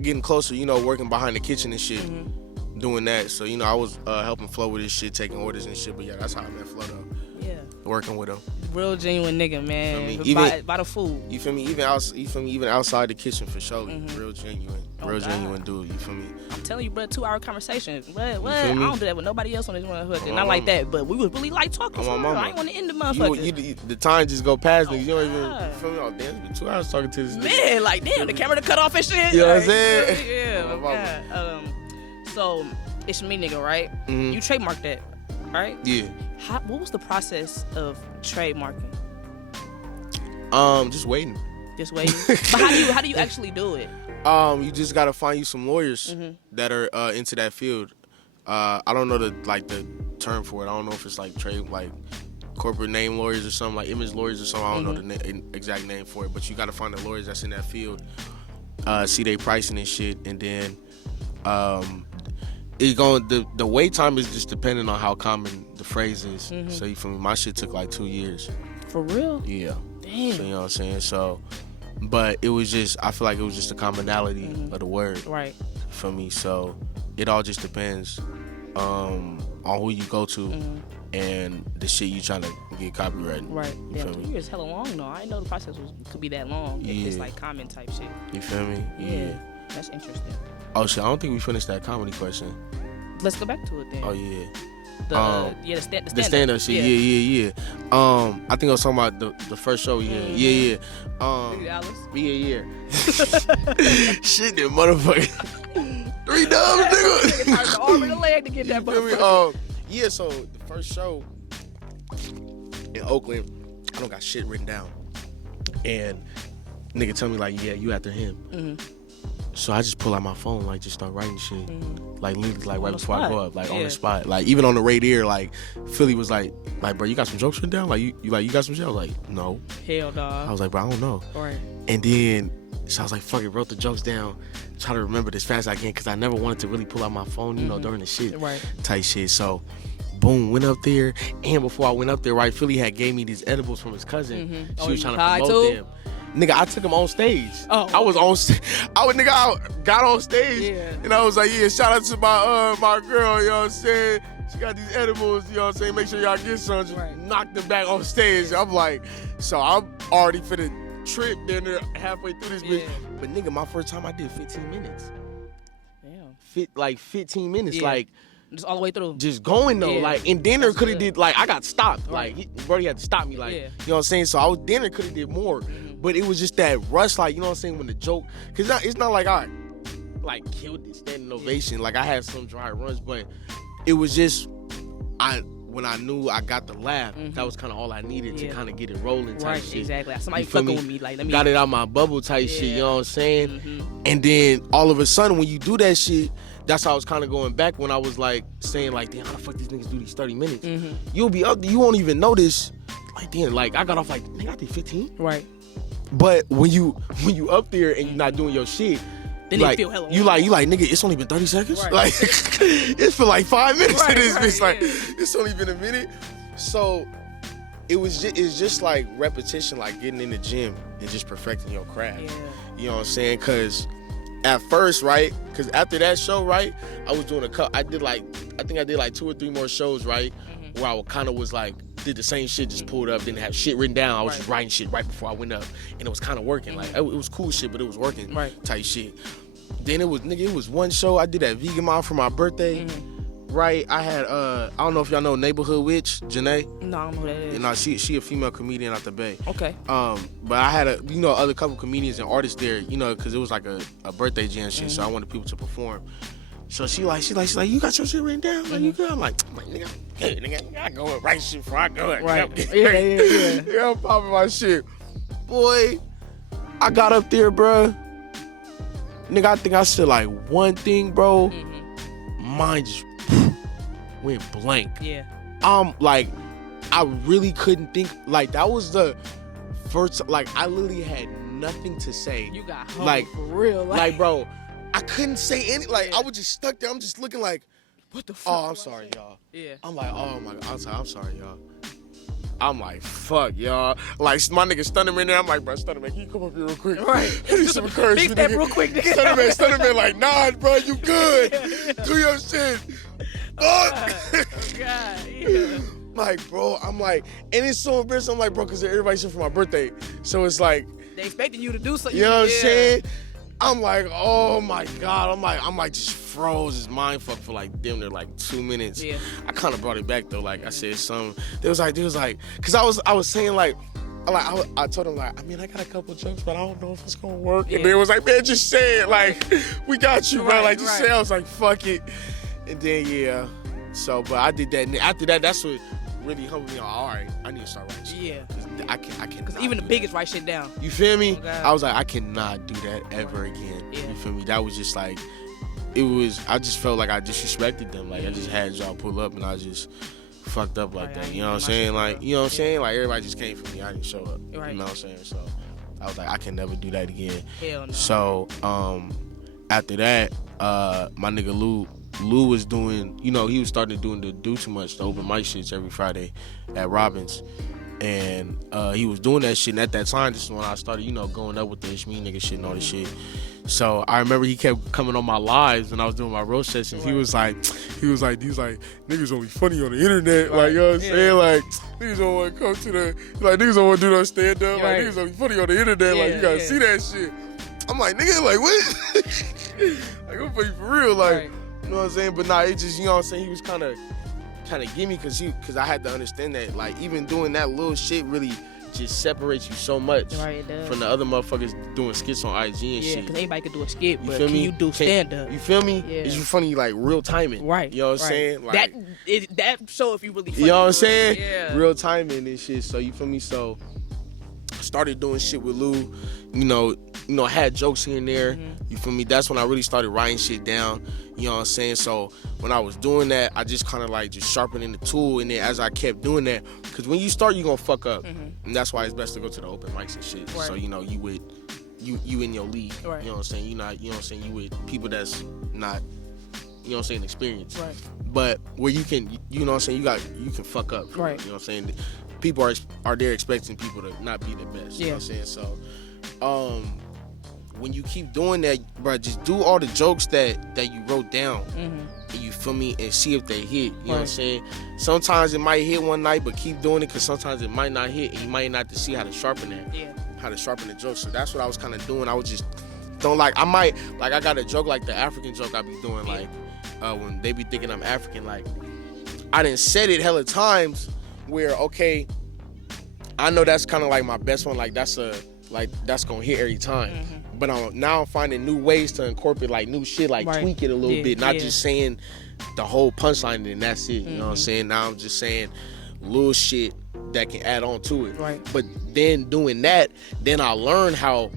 getting closer, you know, working behind the kitchen and shit, doing that. So, you know, I was helping Flo with his shit, taking orders and shit. But yeah, that's how I met Flo though. Yeah. Working with him. Real genuine nigga, man. Even, by the food. You feel me? Even outside the kitchen for sure. Real genuine. Real genuine dude. You feel me? I'm telling you, bro, 2-hour conversation. What? I don't do that with nobody else on this one. Not like that, but we was really like talking for real. I ain't want to end the motherfucker. The time just go past niggas. You don't even feel me? Oh, damn, it's been 2 hours talking to this nigga. Man, like, damn, the camera to cut off and shit. You know what I'm saying? Yeah, God. So, it's me, nigga, right? You trademarked that, right? Yeah. What was the process of trademarking? Just waiting. Just waiting. But how do you actually do it? You just gotta find you some lawyers that are into that field. I don't know the term for it. I don't know if it's like trade like corporate name lawyers or something, like image lawyers or something. I don't know the exact name for it, but you got to find the lawyers that's in that field, see they pricing and shit, and then the wait time is just depending on how common the phrase is. So you feel me? My shit took like 2 years. For real? Yeah. Damn. So you know what I'm saying? So, but it was just, I feel like it was just a commonality of the word. Right. For me. So it all just depends on who you go to and the shit you trying to get copyrighted. Right. You Yeah, feel 2 me? years hella long though. I didn't know the process could be that long. If it's like common type shit. You feel me? Yeah. That's interesting. Oh shit, I don't think we finished that comedy question. Let's go back to it then. Oh yeah. The stand-up shit. Yeah. I think I was talking about the first show. Yeah. $3. Yeah. Shit, that motherfucker. $3, nigga. The arm and the leg to get that motherfucker. Yeah. So the first show in Oakland, I don't got shit written down, and nigga tell me like, yeah, you after him. So I just pull out my phone, like just start writing shit, like literally, like right before I go up, like on the spot, like even on the radio, like Philly was like, bro, you got some jokes written down? Like you got some shit? I was like, no. Hell no. I was like, bro, I don't know. Right. And then so I was like, fuck it, wrote the jokes down, try to remember this fast as I can, cause I never wanted to really pull out my phone, you know, during the shit, type shit. So, boom, went up there, and before I went up there, right, Philly had gave me these edibles from his cousin. She was trying to promote them. Nigga, I took him on stage. I was on stage. I got on stage, and I was like, yeah, shout out to my girl, you know what I'm saying? She got these edibles, you know what I'm saying? Make sure y'all get some. Just knocked them back on stage. I'm like, so I'm already finna trip there halfway through this bitch. But nigga, my first time I did 15 minutes. Damn. 15 minutes, like. Just all the way through. Just going though, like, and then there could have did, like, I got stopped. Like, Brody had to stop me, like, you know what I'm saying? So I was, then there could have did more. But it was just that rush, like, you know what I'm saying, when the joke, cause it's not like I, like, killed this standing ovation. Like, I had some dry runs, but it was just, when I knew I got the laugh, that was kind of all I needed to kind of get it rolling type shit. Exactly. Somebody fucking with me, like, let me. Got it out my bubble type shit, you know what I'm saying? And then all of a sudden, when you do that shit, that's how I was kind of going back when I was like saying like, damn, how the fuck these niggas do these 30 minutes? You'll be up, you won't even notice. Like, damn, like I got off like, nigga, I did 15. Right. But when you up there and you're not doing your shit, then like, it feel hella you like, nigga, it's only been 30 seconds. Right. Like, it's for like 5 minutes to this bitch. Like, it's only been a minute. So it's just like repetition, like getting in the gym and just perfecting your craft. You know what I'm saying? Cause at first, right? Because after that show, right, I was doing I think I did like 2 or 3 more shows, right? Where I kind of was like, did the same shit, just pulled up, didn't have shit written down. I was just writing shit right before I went up. And it was kind of working. Like, it was cool shit, but it was working type shit. Then it was one show I did at Vegan Mile for my birthday. Right, I had I don't know if y'all know Neighborhood Witch, Janae. No, I don't know who that is. You know, she a female comedian out the Bay. Okay. But I had other couple comedians and artists there, you know, because it was like a birthday jam shit, so I wanted people to perform. So she like, you got your shit written down? Like, you good? I'm like, nigga, hey, nigga, I go and write shit before I go. Right. Yeah, I'm popping my shit. Boy, I got up there, bro. Nigga, I think I said like one thing, bro. Mine just went blank. Yeah. Like, I really couldn't think. Like, that was the first. Like, I literally had nothing to say. You got home like for real. Like, bro, I couldn't say any. Like, I was just stuck there. I'm just looking like, what the fuck? Oh, I'm sorry, y'all. Yeah. I'm like, oh my God. I'm sorry, y'all. I'm like, fuck, y'all. Like, my nigga Stunner Man there. I'm like, bro, Stunner Man, can you come up here real quick? Right. I need some encouragement. Fix that real quick, nigga. Stunner Man, like, nah, bro, you good. Do your shit. God, yeah. Like, bro, I'm like, and it's so embarrassing. I'm like, bro, because everybody's here for my birthday. So it's like, they expecting you to do something. You know what I'm saying? I'm like, oh my God. I'm like just froze his mind fuck for like damn near like 2 minutes. Yeah. I kind of brought it back though. Like I said something. They was like, cause I was saying like, I told him like, I mean, I got a couple jokes, but I don't know if it's gonna work. And then it was like, man, just say it. Like, we got you, bro. Like, just say it. I was like, fuck it. And then so, but I did that. And after that, that's what really helped me. All right, I need to start writing shit. Yeah. I can't. Because even the biggest write shit down. You feel me? Okay. I was like, I cannot do that ever again. Yeah. You feel me? That was just like, I just felt like I disrespected them. Like I just had y'all pull up and I just fucked up like that. You know what I'm saying? Like, you know what I'm saying? Like everybody just came for me. I didn't show up. Right. You know what I'm saying? So I was like, I can never do that again. Hell no. So after that, my nigga Lou was doing, you know, he was starting to do too much, the open mic shits every Friday at Robbins. And he was doing that shit, and at that time, this is when I started, you know, going up with the Ishmi nigga shit and all this shit. So I remember he kept coming on my lives when I was doing my roast sessions. He was like, niggas gonna be funny on the internet, like, you know what I'm saying? Like, niggas don't want to come to niggas don't want to do no stand up, like, niggas gonna be funny on the internet, like, you gotta see that shit. I'm like, nigga, like, what? Like, I'm funny for real, like, you know what I'm saying? But nah, it just, you know what I'm saying? He was kind of give me because I had to understand that, like, even doing that little shit really just separates you so much from the other motherfuckers doing skits on IG and shit. Yeah, because anybody could do a skit, but can you do stand up? You feel me? Yeah. It's just funny, like, real timing. Right. You know what I'm saying? Like, that show if you really funny. You know what I'm saying? Yeah. Real timing and shit. So you feel me? So I started doing shit with Lou. You know, had jokes here and there. You feel me? That's when I really started writing shit down. You know what I'm saying? So when I was doing that, I just kind of like just sharpening the tool. And then as I kept doing that, because when you start, you're going to fuck up. And that's why it's best to go to the open mics and shit. Right. So, you know, you in your league. Right. You know what I'm saying? You know what I'm saying? You with people that's not, you know what I'm saying, experienced. Right. But where you can, you know what I'm saying, you can fuck up. Right. You know what I'm saying? People are there expecting people to not be the best. You know what I'm saying? So, when you keep doing that, bro, just do all the jokes that you wrote down. And you feel me? And see if they hit. You know what I'm saying? Sometimes it might hit one night, but keep doing it because sometimes it might not hit and you might not see how to sharpen that. Yeah. How to sharpen the jokes. So that's what I was kind of doing. I was just I got a joke like the African joke I be doing, like when they be thinking I'm African, like I done said it hella times where, okay, I know that's kind of like my best one, like that's gonna hit every time. But now I'm finding new ways to incorporate like new shit, like tweak it a little bit, not just saying the whole punchline and that's it. You know what I'm saying? Now I'm just saying little shit that can add on to it. Right. But then doing that, then I learn how,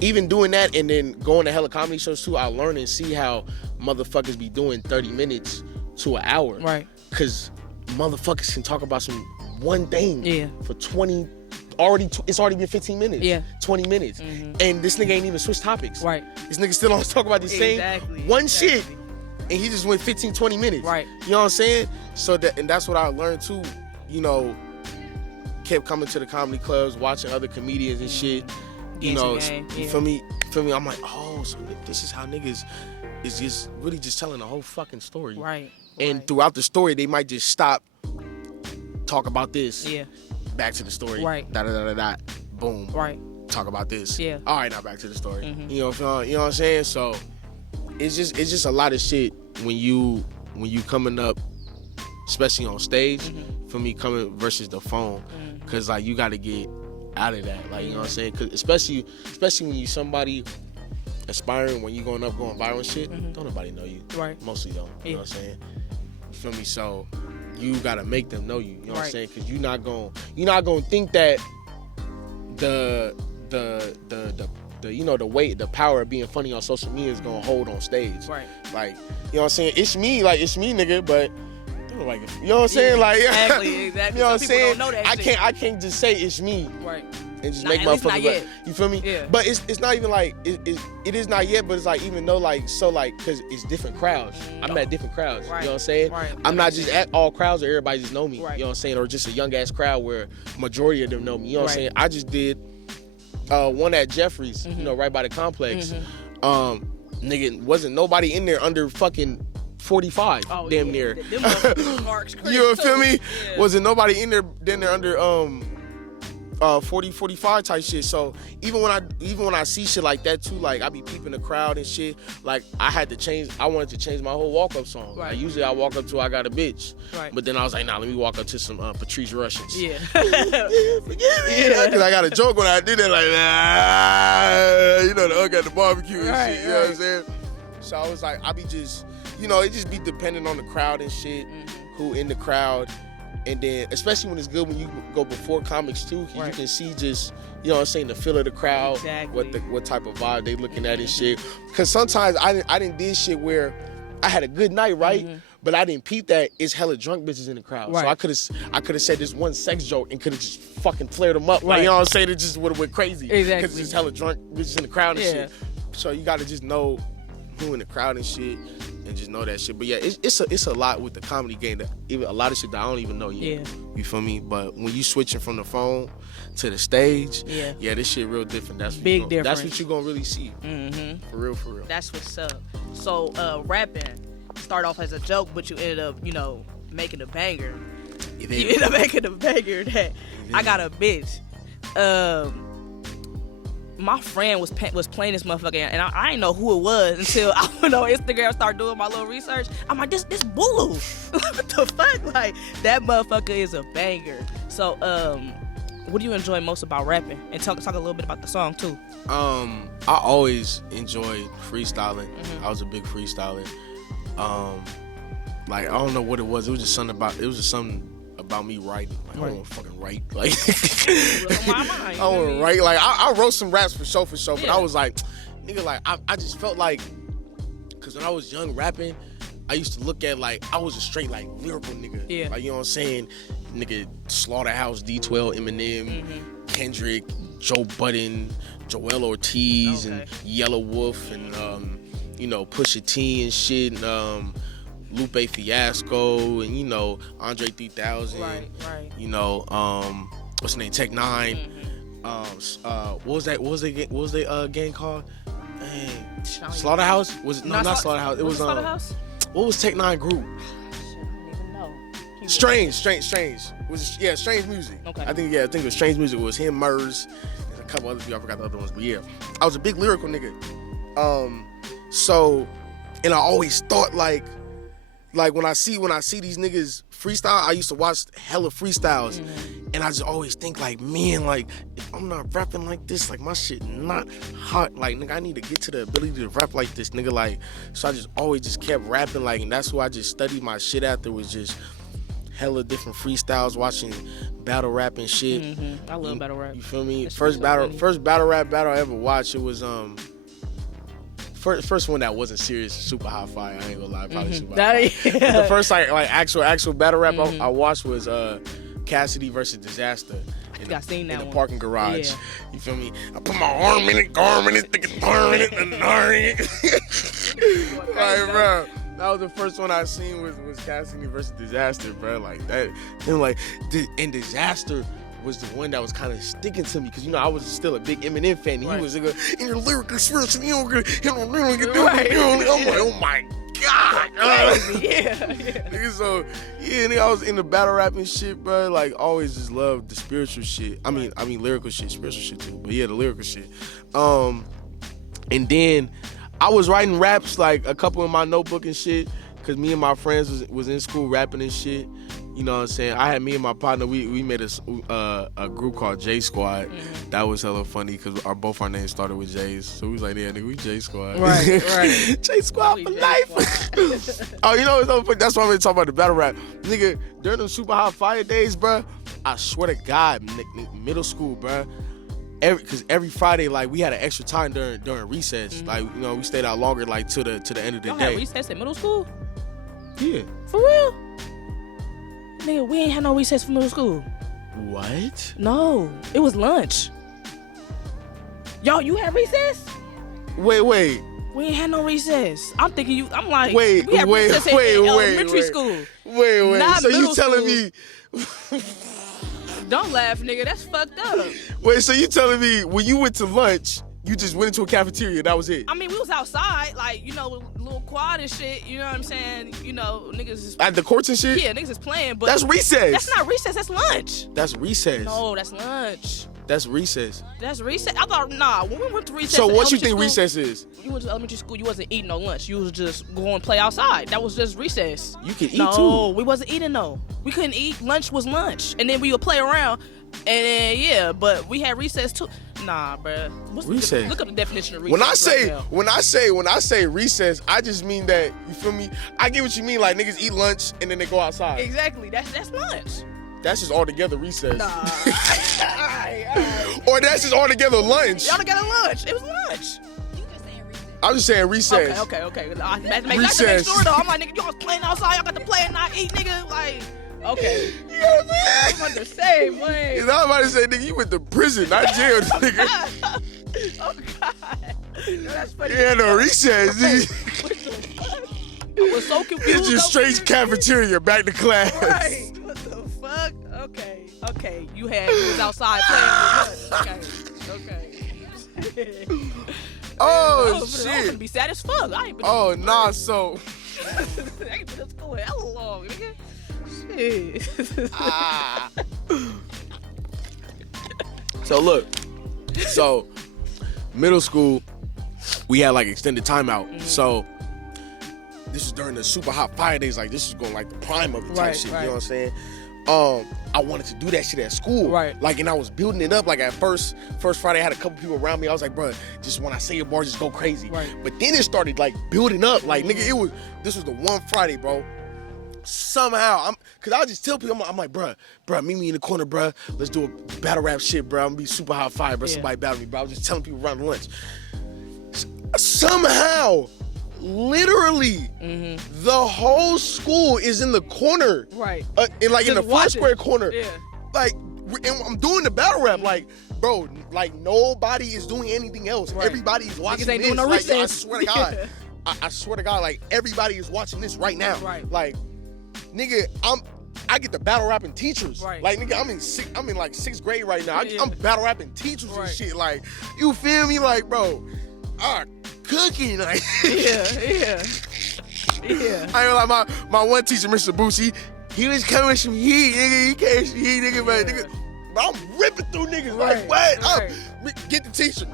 even doing that and then going to hella comedy shows too, I learn and see how motherfuckers be doing 30 minutes to an hour. Right. Cause motherfuckers can talk about one thing for 20. It's already been 15 minutes. 20 minutes. And this nigga ain't even switched topics. Right. This nigga still on talk about the same shit. And he just went 15, 20 minutes. Right. You know what I'm saying? So that's what I learned too. You know, kept coming to the comedy clubs, watching other comedians and shit. You know, you feel me? I'm like, oh, so this is how niggas is just really just telling the whole fucking story. Right. And throughout the story, they might just stop, talk about this. Yeah. Back to the story. Right. Da. Boom. Right. Talk about this. Yeah. All right, now back to the story. You know what I'm saying? So it's just a lot of shit when you coming up, especially on stage, for me coming versus the phone, cause like you got to get out of that, like, you know what I'm saying? Cause especially when you somebody aspiring, when you going up, going viral and shit, don't nobody know you. Right. Mostly don't. You know what I'm saying? You feel me? So you gotta make them know you. You know what I'm saying? Cause you're not gonna think that the you know, the weight, the power of being funny on social media is gonna hold on stage. Right. Like, you know what I'm saying? It's me, nigga, but like, you know what I'm saying? Like, exactly. You know what I'm saying? Don't know that I can't just say it's me. Right. And just make motherfuckers like, you feel me? Yeah. But it's not even like it is not yet, but it's like, even though like, so like, cause it's different crowds. I'm at different crowds. Right. You know what I'm saying? Right. I'm not just at all crowds where everybody just know me. Right. You know what I'm saying? Or just a young ass crowd where majority of them know me. You know what I'm saying? I just did one at Jeffrey's, you know, right by the complex. Nigga, wasn't nobody in there under fucking 45, damn near. Them marks crazy. You feel me? Yeah. Wasn't nobody in there under 40, 45 type shit. So even when I see shit like that too, like I be peeping the crowd and shit, like I wanted to change my whole walk up song. Right. Like usually I walk up to I Got a Bitch. Right. But then I was like, nah, let me walk up to some Patrice Russians. Yeah. Forgive me. Cause I got a joke when I did that, like, you know, the Ugg at the barbecue and shit. You know what I'm saying? So I was like, I be just, you know, it just be dependent on the crowd and shit, who in the crowd. And then, especially when it's good when you go before comics too, 'cause Right. you can see just, you know what I'm saying, the feel of the crowd, Exactly. what type of vibe they looking at and shit. Because sometimes I didn't did shit where I had a good night, right? But I didn't peep that it's hella drunk bitches in the crowd. Right. So I could have said this one sex joke and could have just fucking flared them up. Like, Right. you know what I'm saying? It just would have went crazy. Exactly. Because there's hella drunk bitches in the crowd and Yeah. shit. So you got to just know who in the crowd and shit, and just know that shit. But yeah, it's a lot with the comedy game, that even a lot of shit that I don't even know yet. Yeah. You feel me? But when you switching from the phone to the stage, Yeah. this shit real different. That's what Big you gon- That's difference. what you gonna really see. For real, for real. That's what's up. So rapping start off as a joke, but you ended up, making a banger. You ended up making a banger that I got a bitch. My friend was playing this motherfucker, and I didn't know who it was until I went on Instagram, started doing my little research. I'm like, this Boolu. What the fuck? Like, that motherfucker is a banger. So, what do you enjoy most about rapping? And talk a little bit about the song too. I always enjoyed freestyling. I was a big freestyler. Like, I don't know what it was. It was just something about me writing. Like, I don't want to fucking write. Like, My mind, I want to write. Like, I wrote some raps for sure. But Yeah. I was like, nigga, like, I just felt like, because when I was young rapping, I used to look at, like, I was a straight, like, lyrical nigga. Yeah. Like, you know what I'm saying? Nigga, Slaughterhouse, D12, Eminem, Kendrick, Joe Budden, Joel Ortiz, and Yellow Wolf, and, Pusha T and shit, and, Lupe Fiasco, and, Andre 3000. Right. What's his name? Tech Nine. What was that gang called? Dang. Slaughterhouse? Was it? No, not Slaughterhouse. It was Slaughterhouse? What was Tech Nine group? Shit, I don't even know. Strange. Strange Music. Okay. I think it was Strange Music. It was him, Murs, and a couple other people. I forgot the other ones, but yeah, I was a big lyrical nigga. So, and I always thought like when I see these niggas freestyle, I used to watch hella freestyles, and I just always think like, man, like if I'm not rapping like this, like my shit not hot, like nigga, I need to get to the ability to rap like this, nigga, like. So I just always just kept rapping, like, and that's who I just studied my shit after, was just hella different freestyles, watching battle rap and shit. I love battle rap. You feel me? That shit First so battle funny. rap I ever watched, it was first one that wasn't serious, super hot fire. I ain't gonna lie, probably super hot fire. But the first like actual battle rap I watched was Cassidy versus Disaster. think I seen that in the one. parking garage. Yeah. You feel me? I put my arm in it, thinking arm in it, and arm in it. Like, bro, that was the first one I seen was Cassidy versus Disaster, bro. Like that, and like, and Disaster was the one that was kind of sticking to me, because I was still a big Eminem fan. And Right. he was like, in your lyrical experience, you don't really get Right. I'm like, oh my god, Yeah. nigga, so yeah, nigga, I was in the battle rapping shit, bro. Like, always just loved the spiritual shit. I mean lyrical shit, spiritual shit too. But yeah, the lyrical shit. And then I was writing raps, like a couple in my notebook and shit, cause me and my friends was in school rapping and shit. You know what I'm saying? I had me and my partner, we made a group called J Squad. Mm-hmm. That was hella funny because both our names started with J's. So we was like, yeah, nigga, we J Squad. Right. J Squad We for J life. Oh, you know what's so funny? That's why I'm talking about the battle rap. Nigga, during them super hot fire days, bruh, I swear to God, middle school, bruh, because every Friday, like, we had an extra time during recess. Mm-hmm. Like, we stayed out longer, like, to the end of the Y'all day. had recess in middle school? Yeah. For real? Nigga, we ain't had no recess for middle school. What? No, it was lunch. Y'all, you had recess? Wait. We ain't had no recess. I'm thinking you. I'm like, Wait, we had wait, recess in wait, elementary wait. school. Wait. Not So you middle telling school. me? Don't laugh, nigga. That's fucked up. Wait, so you telling me when you went to lunch, you just went into a cafeteria, that was it? I mean, we was outside, like, little quad and shit. You know what I'm saying? Niggas is At the courts and shit? yeah, niggas is playing, but That's recess. That's not recess. That's lunch. That's recess. No, that's lunch. That's recess. That's recess. I thought when we went to recess. So in what you elementary think school, recess is? You went to elementary school. You wasn't eating no lunch. You was just going to play outside. That was just recess. You can eat No, too. we wasn't eating though. We couldn't eat. Lunch was lunch, and then we would play around, and then yeah, but we had recess too. Nah, bruh. What's Recess. Look up the definition of recess. When I right say now. when I say recess, I just mean that, you feel me? I get what you mean, like niggas eat lunch and then they go outside. Exactly. That's lunch. That's just all together recess. Nah. Alright. Or that's just all together lunch. Y'all got a lunch. It was lunch. I'm just saying recess. Okay. Make Recess. sure though. I'm like, nigga, y'all playing outside. Y'all got to play and not eat, nigga. Like, okay. You know what I'm I'm on the same way. saying? I'm about to say, nigga, you went to prison, not jail, nigga. Oh God. Yo, that's funny. Yeah, no recess. I was so confused. It's just straight cafeteria, back to class. Right. What the fuck? Okay. You was outside playing with lunch. Okay. Oh, I'm shit. gonna be sad as fuck. I ain't been. Oh, nah, so. I ain't been to school hella long, nigga. Shit. Ah. So, look. So, middle school, we had, like, extended timeout. Mm-hmm. So, this is during the super hot fire days. Like, this is going, like, the prime of it type shit. Right. You know what I'm saying? I wanted to do that shit at school. Right. Like, and I was building it up. Like, at first Friday, I had a couple people around me. I was like, bro, just when I say a bar, just go crazy. Right. But then it started, like, building up. Like, nigga, this was the one Friday, bro. Somehow, cause I just tell people, I'm like, bruh, meet me in the corner, bruh. Let's do a battle rap shit, bruh. I'm gonna be super hot fire, bruh. Yeah. Somebody battle me, bruh. I was just telling people around lunch. Somehow, literally, the whole school is in the corner. Right. In the Just four square corner. Yeah. Like, and I'm doing the battle rap, like, bro, like, nobody is doing anything else. Right. Everybody's watching Niggas ain't this. doing no Like, yo, I recess. swear to God. Yeah. I swear to God, like, everybody is watching this right now. Right. Like, nigga, I get the battle rapping teachers. Right. Like, nigga, I'm in like 6th grade right now. Yeah. I'm battle rapping teachers and Right. shit. Like, you feel me? Like, bro, cooking. Like, Yeah. I ain't gonna lie, my one teacher, Mr. Boosie, he was coming with some heat, nigga. He came with some heat, nigga, but nigga, but I'm ripping through niggas. Right, Like, what? right. Get the teacher.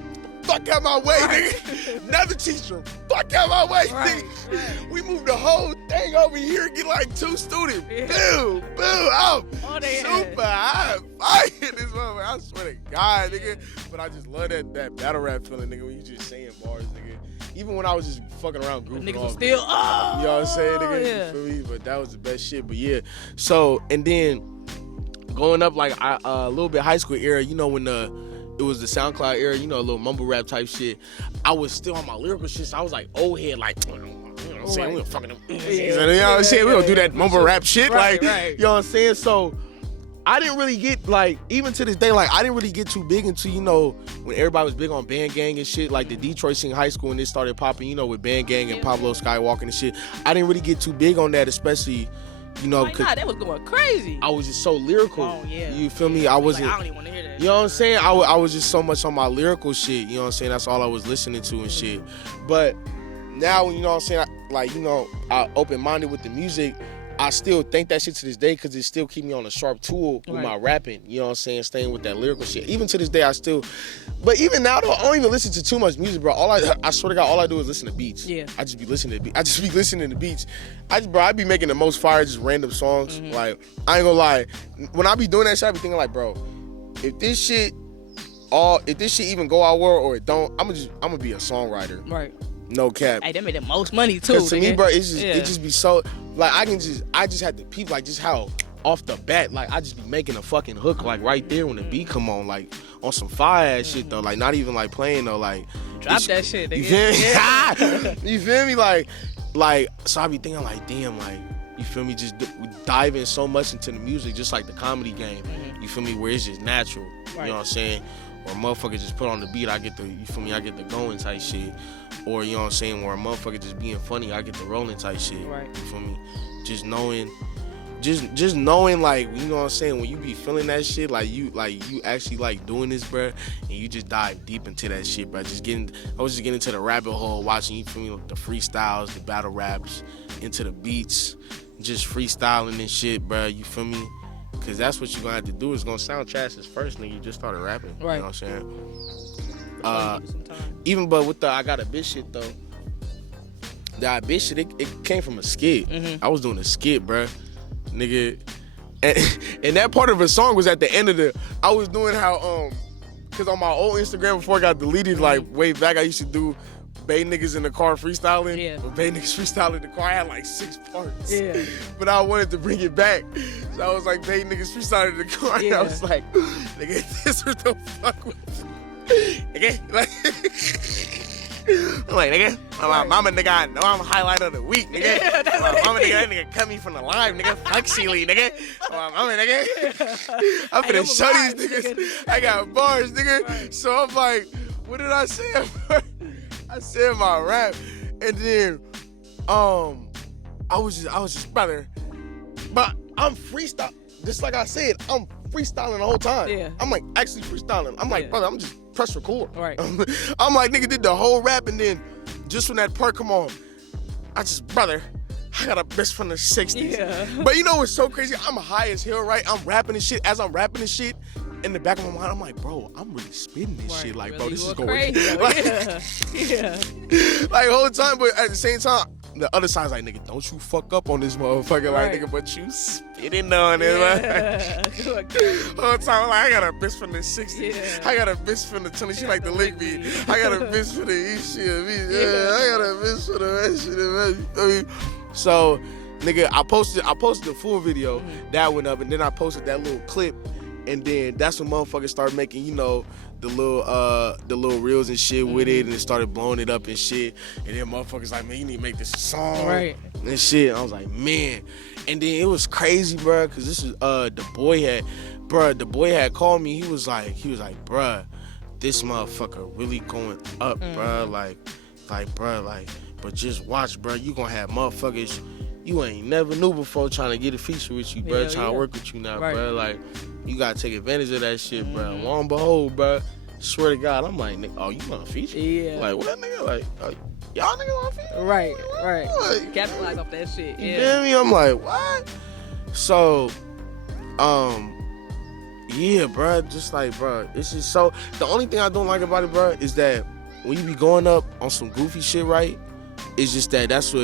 Fuck out my way, nigga. Another teacher. Fuck out my way, Right, nigga. We moved the whole thing over here, get like 2 students. Yeah. Boom, boom. I'm All they super high fire this motherfucker. I swear to God, nigga. But I just love that battle rap feeling, nigga, when you just saying bars, nigga. Even when I was just fucking around goofing Niggas off, was still, nigga. You know what I'm saying, nigga? yeah. You feel me? But that was the best shit. But yeah. So, and then going up like a little bit high school era, you know, when it was the SoundCloud era, you know, a little mumble rap type shit. I was still on my lyrical shit, so I was like old head, like, you know what I'm saying? We don't fucking, you know what I'm saying? We don't do that mumble rap shit, Right, like, right. you know what I'm saying? So I didn't really get, like, even to this day, like, I didn't really get too big into, you know, when everybody was big on Band Gang and shit, like the Detroit scene high school when it started popping, you know, with Band Gang and Pablo Skywalker and shit. I didn't really get too big on that, especially, you know, Like, because nah, that was going crazy. I was just so lyrical. Oh, yeah. You feel me? I wasn't. Like, I don't even want to hear that. You know what I'm saying? I was just so much on my lyrical shit. You know what I'm saying? That's all I was listening to and shit. But now, you know what I'm saying? I open-minded with the music. I still think that shit to this day because it still keep me on a sharp tool with my rapping. You know what I'm saying? Staying with that lyrical shit. Even to this day, but even now though, I don't even listen to too much music, bro. I swear to God, all I do is listen to beats. Yeah. I just be listening to beats. I just be listening to beats. I be making the most fire, just random songs. Like, I ain't gonna lie. When I be doing that shit, I be thinking like, bro, if this shit even go out well or it don't, I'm gonna be a songwriter. Right. No cap. Hey, they made the most money too. Cause to me, nigga. bro, it Yeah. just be so like I just had to peep like just how off the bat, like I just be making a fucking hook like right there when the beat come on, like on some fire ass shit though, like not even like playing though, like Drop that shit, nigga. you feel me? Yeah. You feel me? Like so I be thinking like, damn, like you feel me? Just diving so much into the music, just like the comedy game. You feel me? Where it's just natural. You Right. know what I'm saying? Or a motherfucker just put on the beat, I get the, you feel me? I get the going type shit. Or you know what I'm saying? Where a motherfucker just being funny, I get the rolling type shit. Right. You feel me? Just knowing like, you know what I'm saying, when you be feeling that shit, like you actually like doing this, bruh, and you just dive deep into that shit, bruh. I was just getting into the rabbit hole, watching, you feel me, the freestyles, the battle raps, into the beats, just freestyling and shit, bruh, you feel me? Cause that's what you gonna have to do. It's gonna sound trash at first, nigga. You just started rapping. Right. You know what I'm saying? Even But with the I Got a Bitch shit though, the I Bitch shit, it came from a skit. I was doing a skit, bruh. Nigga. And that part of a song was at the end of I was doing how, cause on my old Instagram before it got deleted, like way back, I used to do Bay niggas in the car freestyling. Yeah. But Bay niggas freestyling in the car. I had like 6 parts. Yeah. But I wanted to bring it back. So I was like, Bay niggas freestyling in the car. And I Yeah. was like, nigga, this what the fuck was. Nigga, like, I'm like, nigga, my mama, nigga, I know I'm highlight of the week, nigga. Yeah, that's My what mama, it nigga, that nigga cut me from the live, nigga. Fuck Sealy, nigga. My mama, nigga. I'm Hey, finna them show bars, these niggas. nigga. I got bars, nigga. Right. So I'm like, what did I say? I said my rap, and then, I was just brother, but I'm freestyle. Just like I said, I'm freestyling the whole time. Yeah. I'm like actually freestyling. I'm like, Yeah. brother, I'm just press record. Right. I'm like, nigga did the whole rap, and then just when that part come on, I got a bitch from the 60s. Yeah. But you know what's so crazy? I'm high as hell, right? I'm rapping and shit. As I'm rapping and shit, in the back of my mind, I'm like, bro, I'm really spitting this shit. Like, bro, Really this is going going crazy. like, Yeah. like whole time, but at the same time, the other side's like, nigga, don't you fuck up on this motherfucker, Right. like, nigga, but you spitting on it, like. Yeah. Whole time, I'm like, I got a bitch from the 60s. Yeah. I got a bitch from the 20s. She like to lick me. I got a bitch for the East shit. Yeah. I got a bitch for the West shit. I mean, so, nigga, I posted the full video. That went up, and then I posted that little clip, and then that's when motherfuckers started making, you know, the little reels and shit with it, and it started blowing it up and shit. And then motherfuckers like, man, you need to make this a song, Right. and shit. I was like, man. And then it was crazy, bro, cause this is the boy had called me. He was like, bruh, this motherfucker really going up, bruh. Like, bruh, but just watch, bruh. You gonna have motherfuckers you ain't never knew before trying to get a feature with you, bruh. Hell Trying yeah. to work with you now, Right. bruh. Like, you gotta take advantage of that shit, bruh. Lo and behold, bruh, swear to God, I'm like, nigga, oh, you want a feature? Yeah. Like, what, nigga? Like, y'all niggas want a feature? Right. Like, Capitalize off that shit. you Yeah. feel me? I'm like, what? So, yeah, bruh, just like, bruh, it's just so, the only thing I don't like about it, bruh, is that when you be going up on some goofy shit, right, it's just that that's what,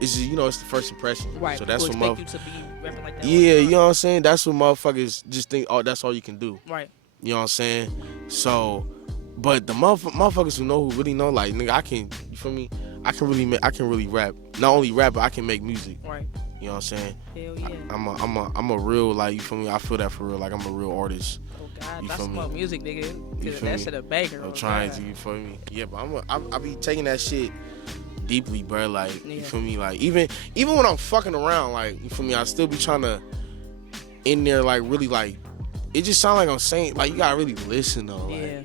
it's just, you know, it's the first impression. Right. So that's People what expect you to be rapping like that. yeah, you know what I'm saying? That's what motherfuckers just think, oh, that's all you can do. Right. You know what I'm saying? So, but the motherfuckers who know, who really know, like, nigga, I can, you feel me? I can really rap. Not only rap, but I can make music. Right. You know what I'm saying? Hell yeah. I'm a real, like, you feel me? I feel that for real. Like, I'm a real artist. Oh God, You that's feel me? some music, nigga. You Cause feel that me? shit a banger. I'm oh, trying God. to, you feel me? Yeah, but I be taking that shit deeply, bro. Like, you Yeah. feel me? Like, even when I'm fucking around, like, you feel me? I still be trying to, in there, like, really, like, it just sound like I'm saying, like, you gotta really listen, though. Like, Yeah.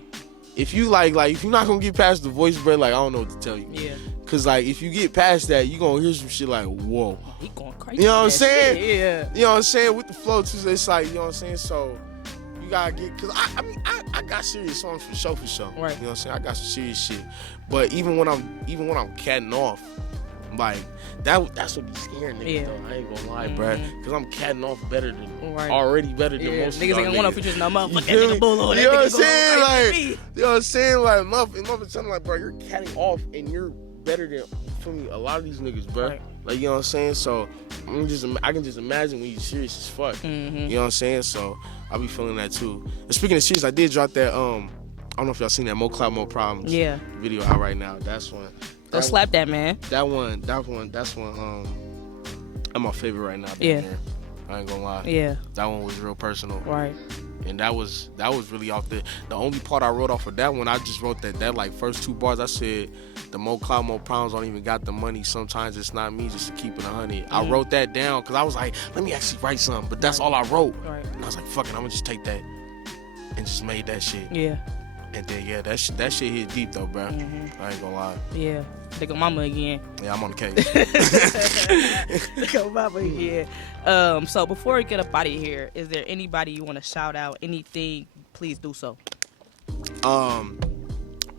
if you, like, if you're not gonna get past the voice, bro, like, I don't know what to tell you. Yeah. Cause, like, if you get past that, you gonna hear some shit like, whoa. He going crazy. You know what I'm with that saying? shit, Yeah. You know what I'm saying? With the flow, too, it's like, you know what I'm saying? So, you gotta get, cause I got serious songs for sure. Right. You know what I'm saying? I got some serious shit. But even when I'm catting off, like, that's what be scaring niggas, Yeah. though. I ain't gonna lie, bruh. Cause I'm catting off better than, Right. already better than Yeah. most Niggas of ain't y'all gonna want niggas. no features no more. You Fuck that feel nigga me? Boolu. You know what I'm That nigga going saying? crazy Like, with me. you know what I'm saying? Like, motherfucker telling like, bro, you're catting off and you're better than, for me, a lot of these niggas, bro. Right. Like, you know what I'm saying? So, I can just imagine when you're serious as fuck. Mm-hmm. You know what I'm saying? So, I be feeling that too. And speaking of serious, I did drop that, I don't know if y'all seen that Mo Cloud, Mo Problems Yeah. video out right now. That's one. Go slap that man. That's one, that's my favorite right now. Yeah. Here. I ain't gonna lie. Yeah. That one was real personal. Right. And that was really off the only part I wrote off of that one. I just wrote that like first 2 bars. I said the Mo Cloud, Mo Problems don't even got the money. Sometimes it's not me, just to keep it 100. I wrote that down because I was like, let me actually write something. But that's all I wrote. Right. And I was like, fuck it, I'm gonna just take that and just made that shit. Yeah. And then yeah, that shit hit deep though, bro. I ain't gonna lie. Yeah. They go mama again. Yeah, I'm on the case. They go mama again. So before we get up out of here, is there anybody you want to shout out? Anything? Please do so.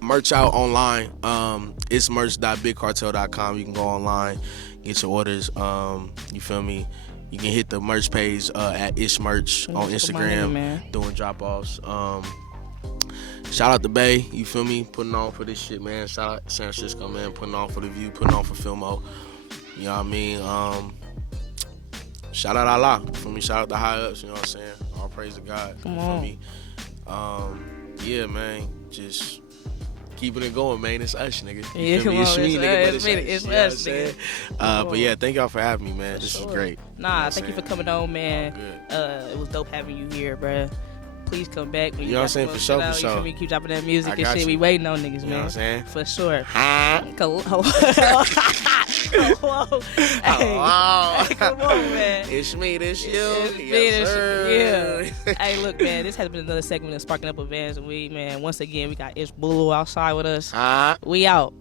Merch out online. It's merch.bigcartel.com. You can go online, get your orders. You feel me? You can hit the merch page at Ish Merch on That's my nigga, Instagram, man. doing drop offs. Shout out to Bay, you feel me? Putting on for this shit, man. Shout out San Francisco, man. Putting on for the View, putting on for Filmo. You know what I mean? Shout out Allah, you feel me? Shout out the high ups, you know what I'm saying? All praise to God, Come you on. feel me? Yeah, man. Just keeping it going, man. It's us, nigga. You Yeah, feel me? come It's on, me, it's nigga, us, but it's man. us. It's You know what I'm us, saying? nigga. But yeah, thank y'all for having me, man. This is Sure. great. Nah, You know thank you for what I'm coming on, man. Good. It was dope having you here, bruh. Please come back when You you know what I'm got saying? some For shit sure, out. for You feel sure. me? Keep dropping that music I and got shit. you. We waiting on niggas, You know man. what I'm saying? For sure. Huh? Hello. Hello. Hey, come on, man. It's me, this you. It's me, Yes, this- sir. Hey, look, man. This has been another segment of Sparking Up with Vans and Weed, man. Once again, we got Boolu outside with us. Huh? We out.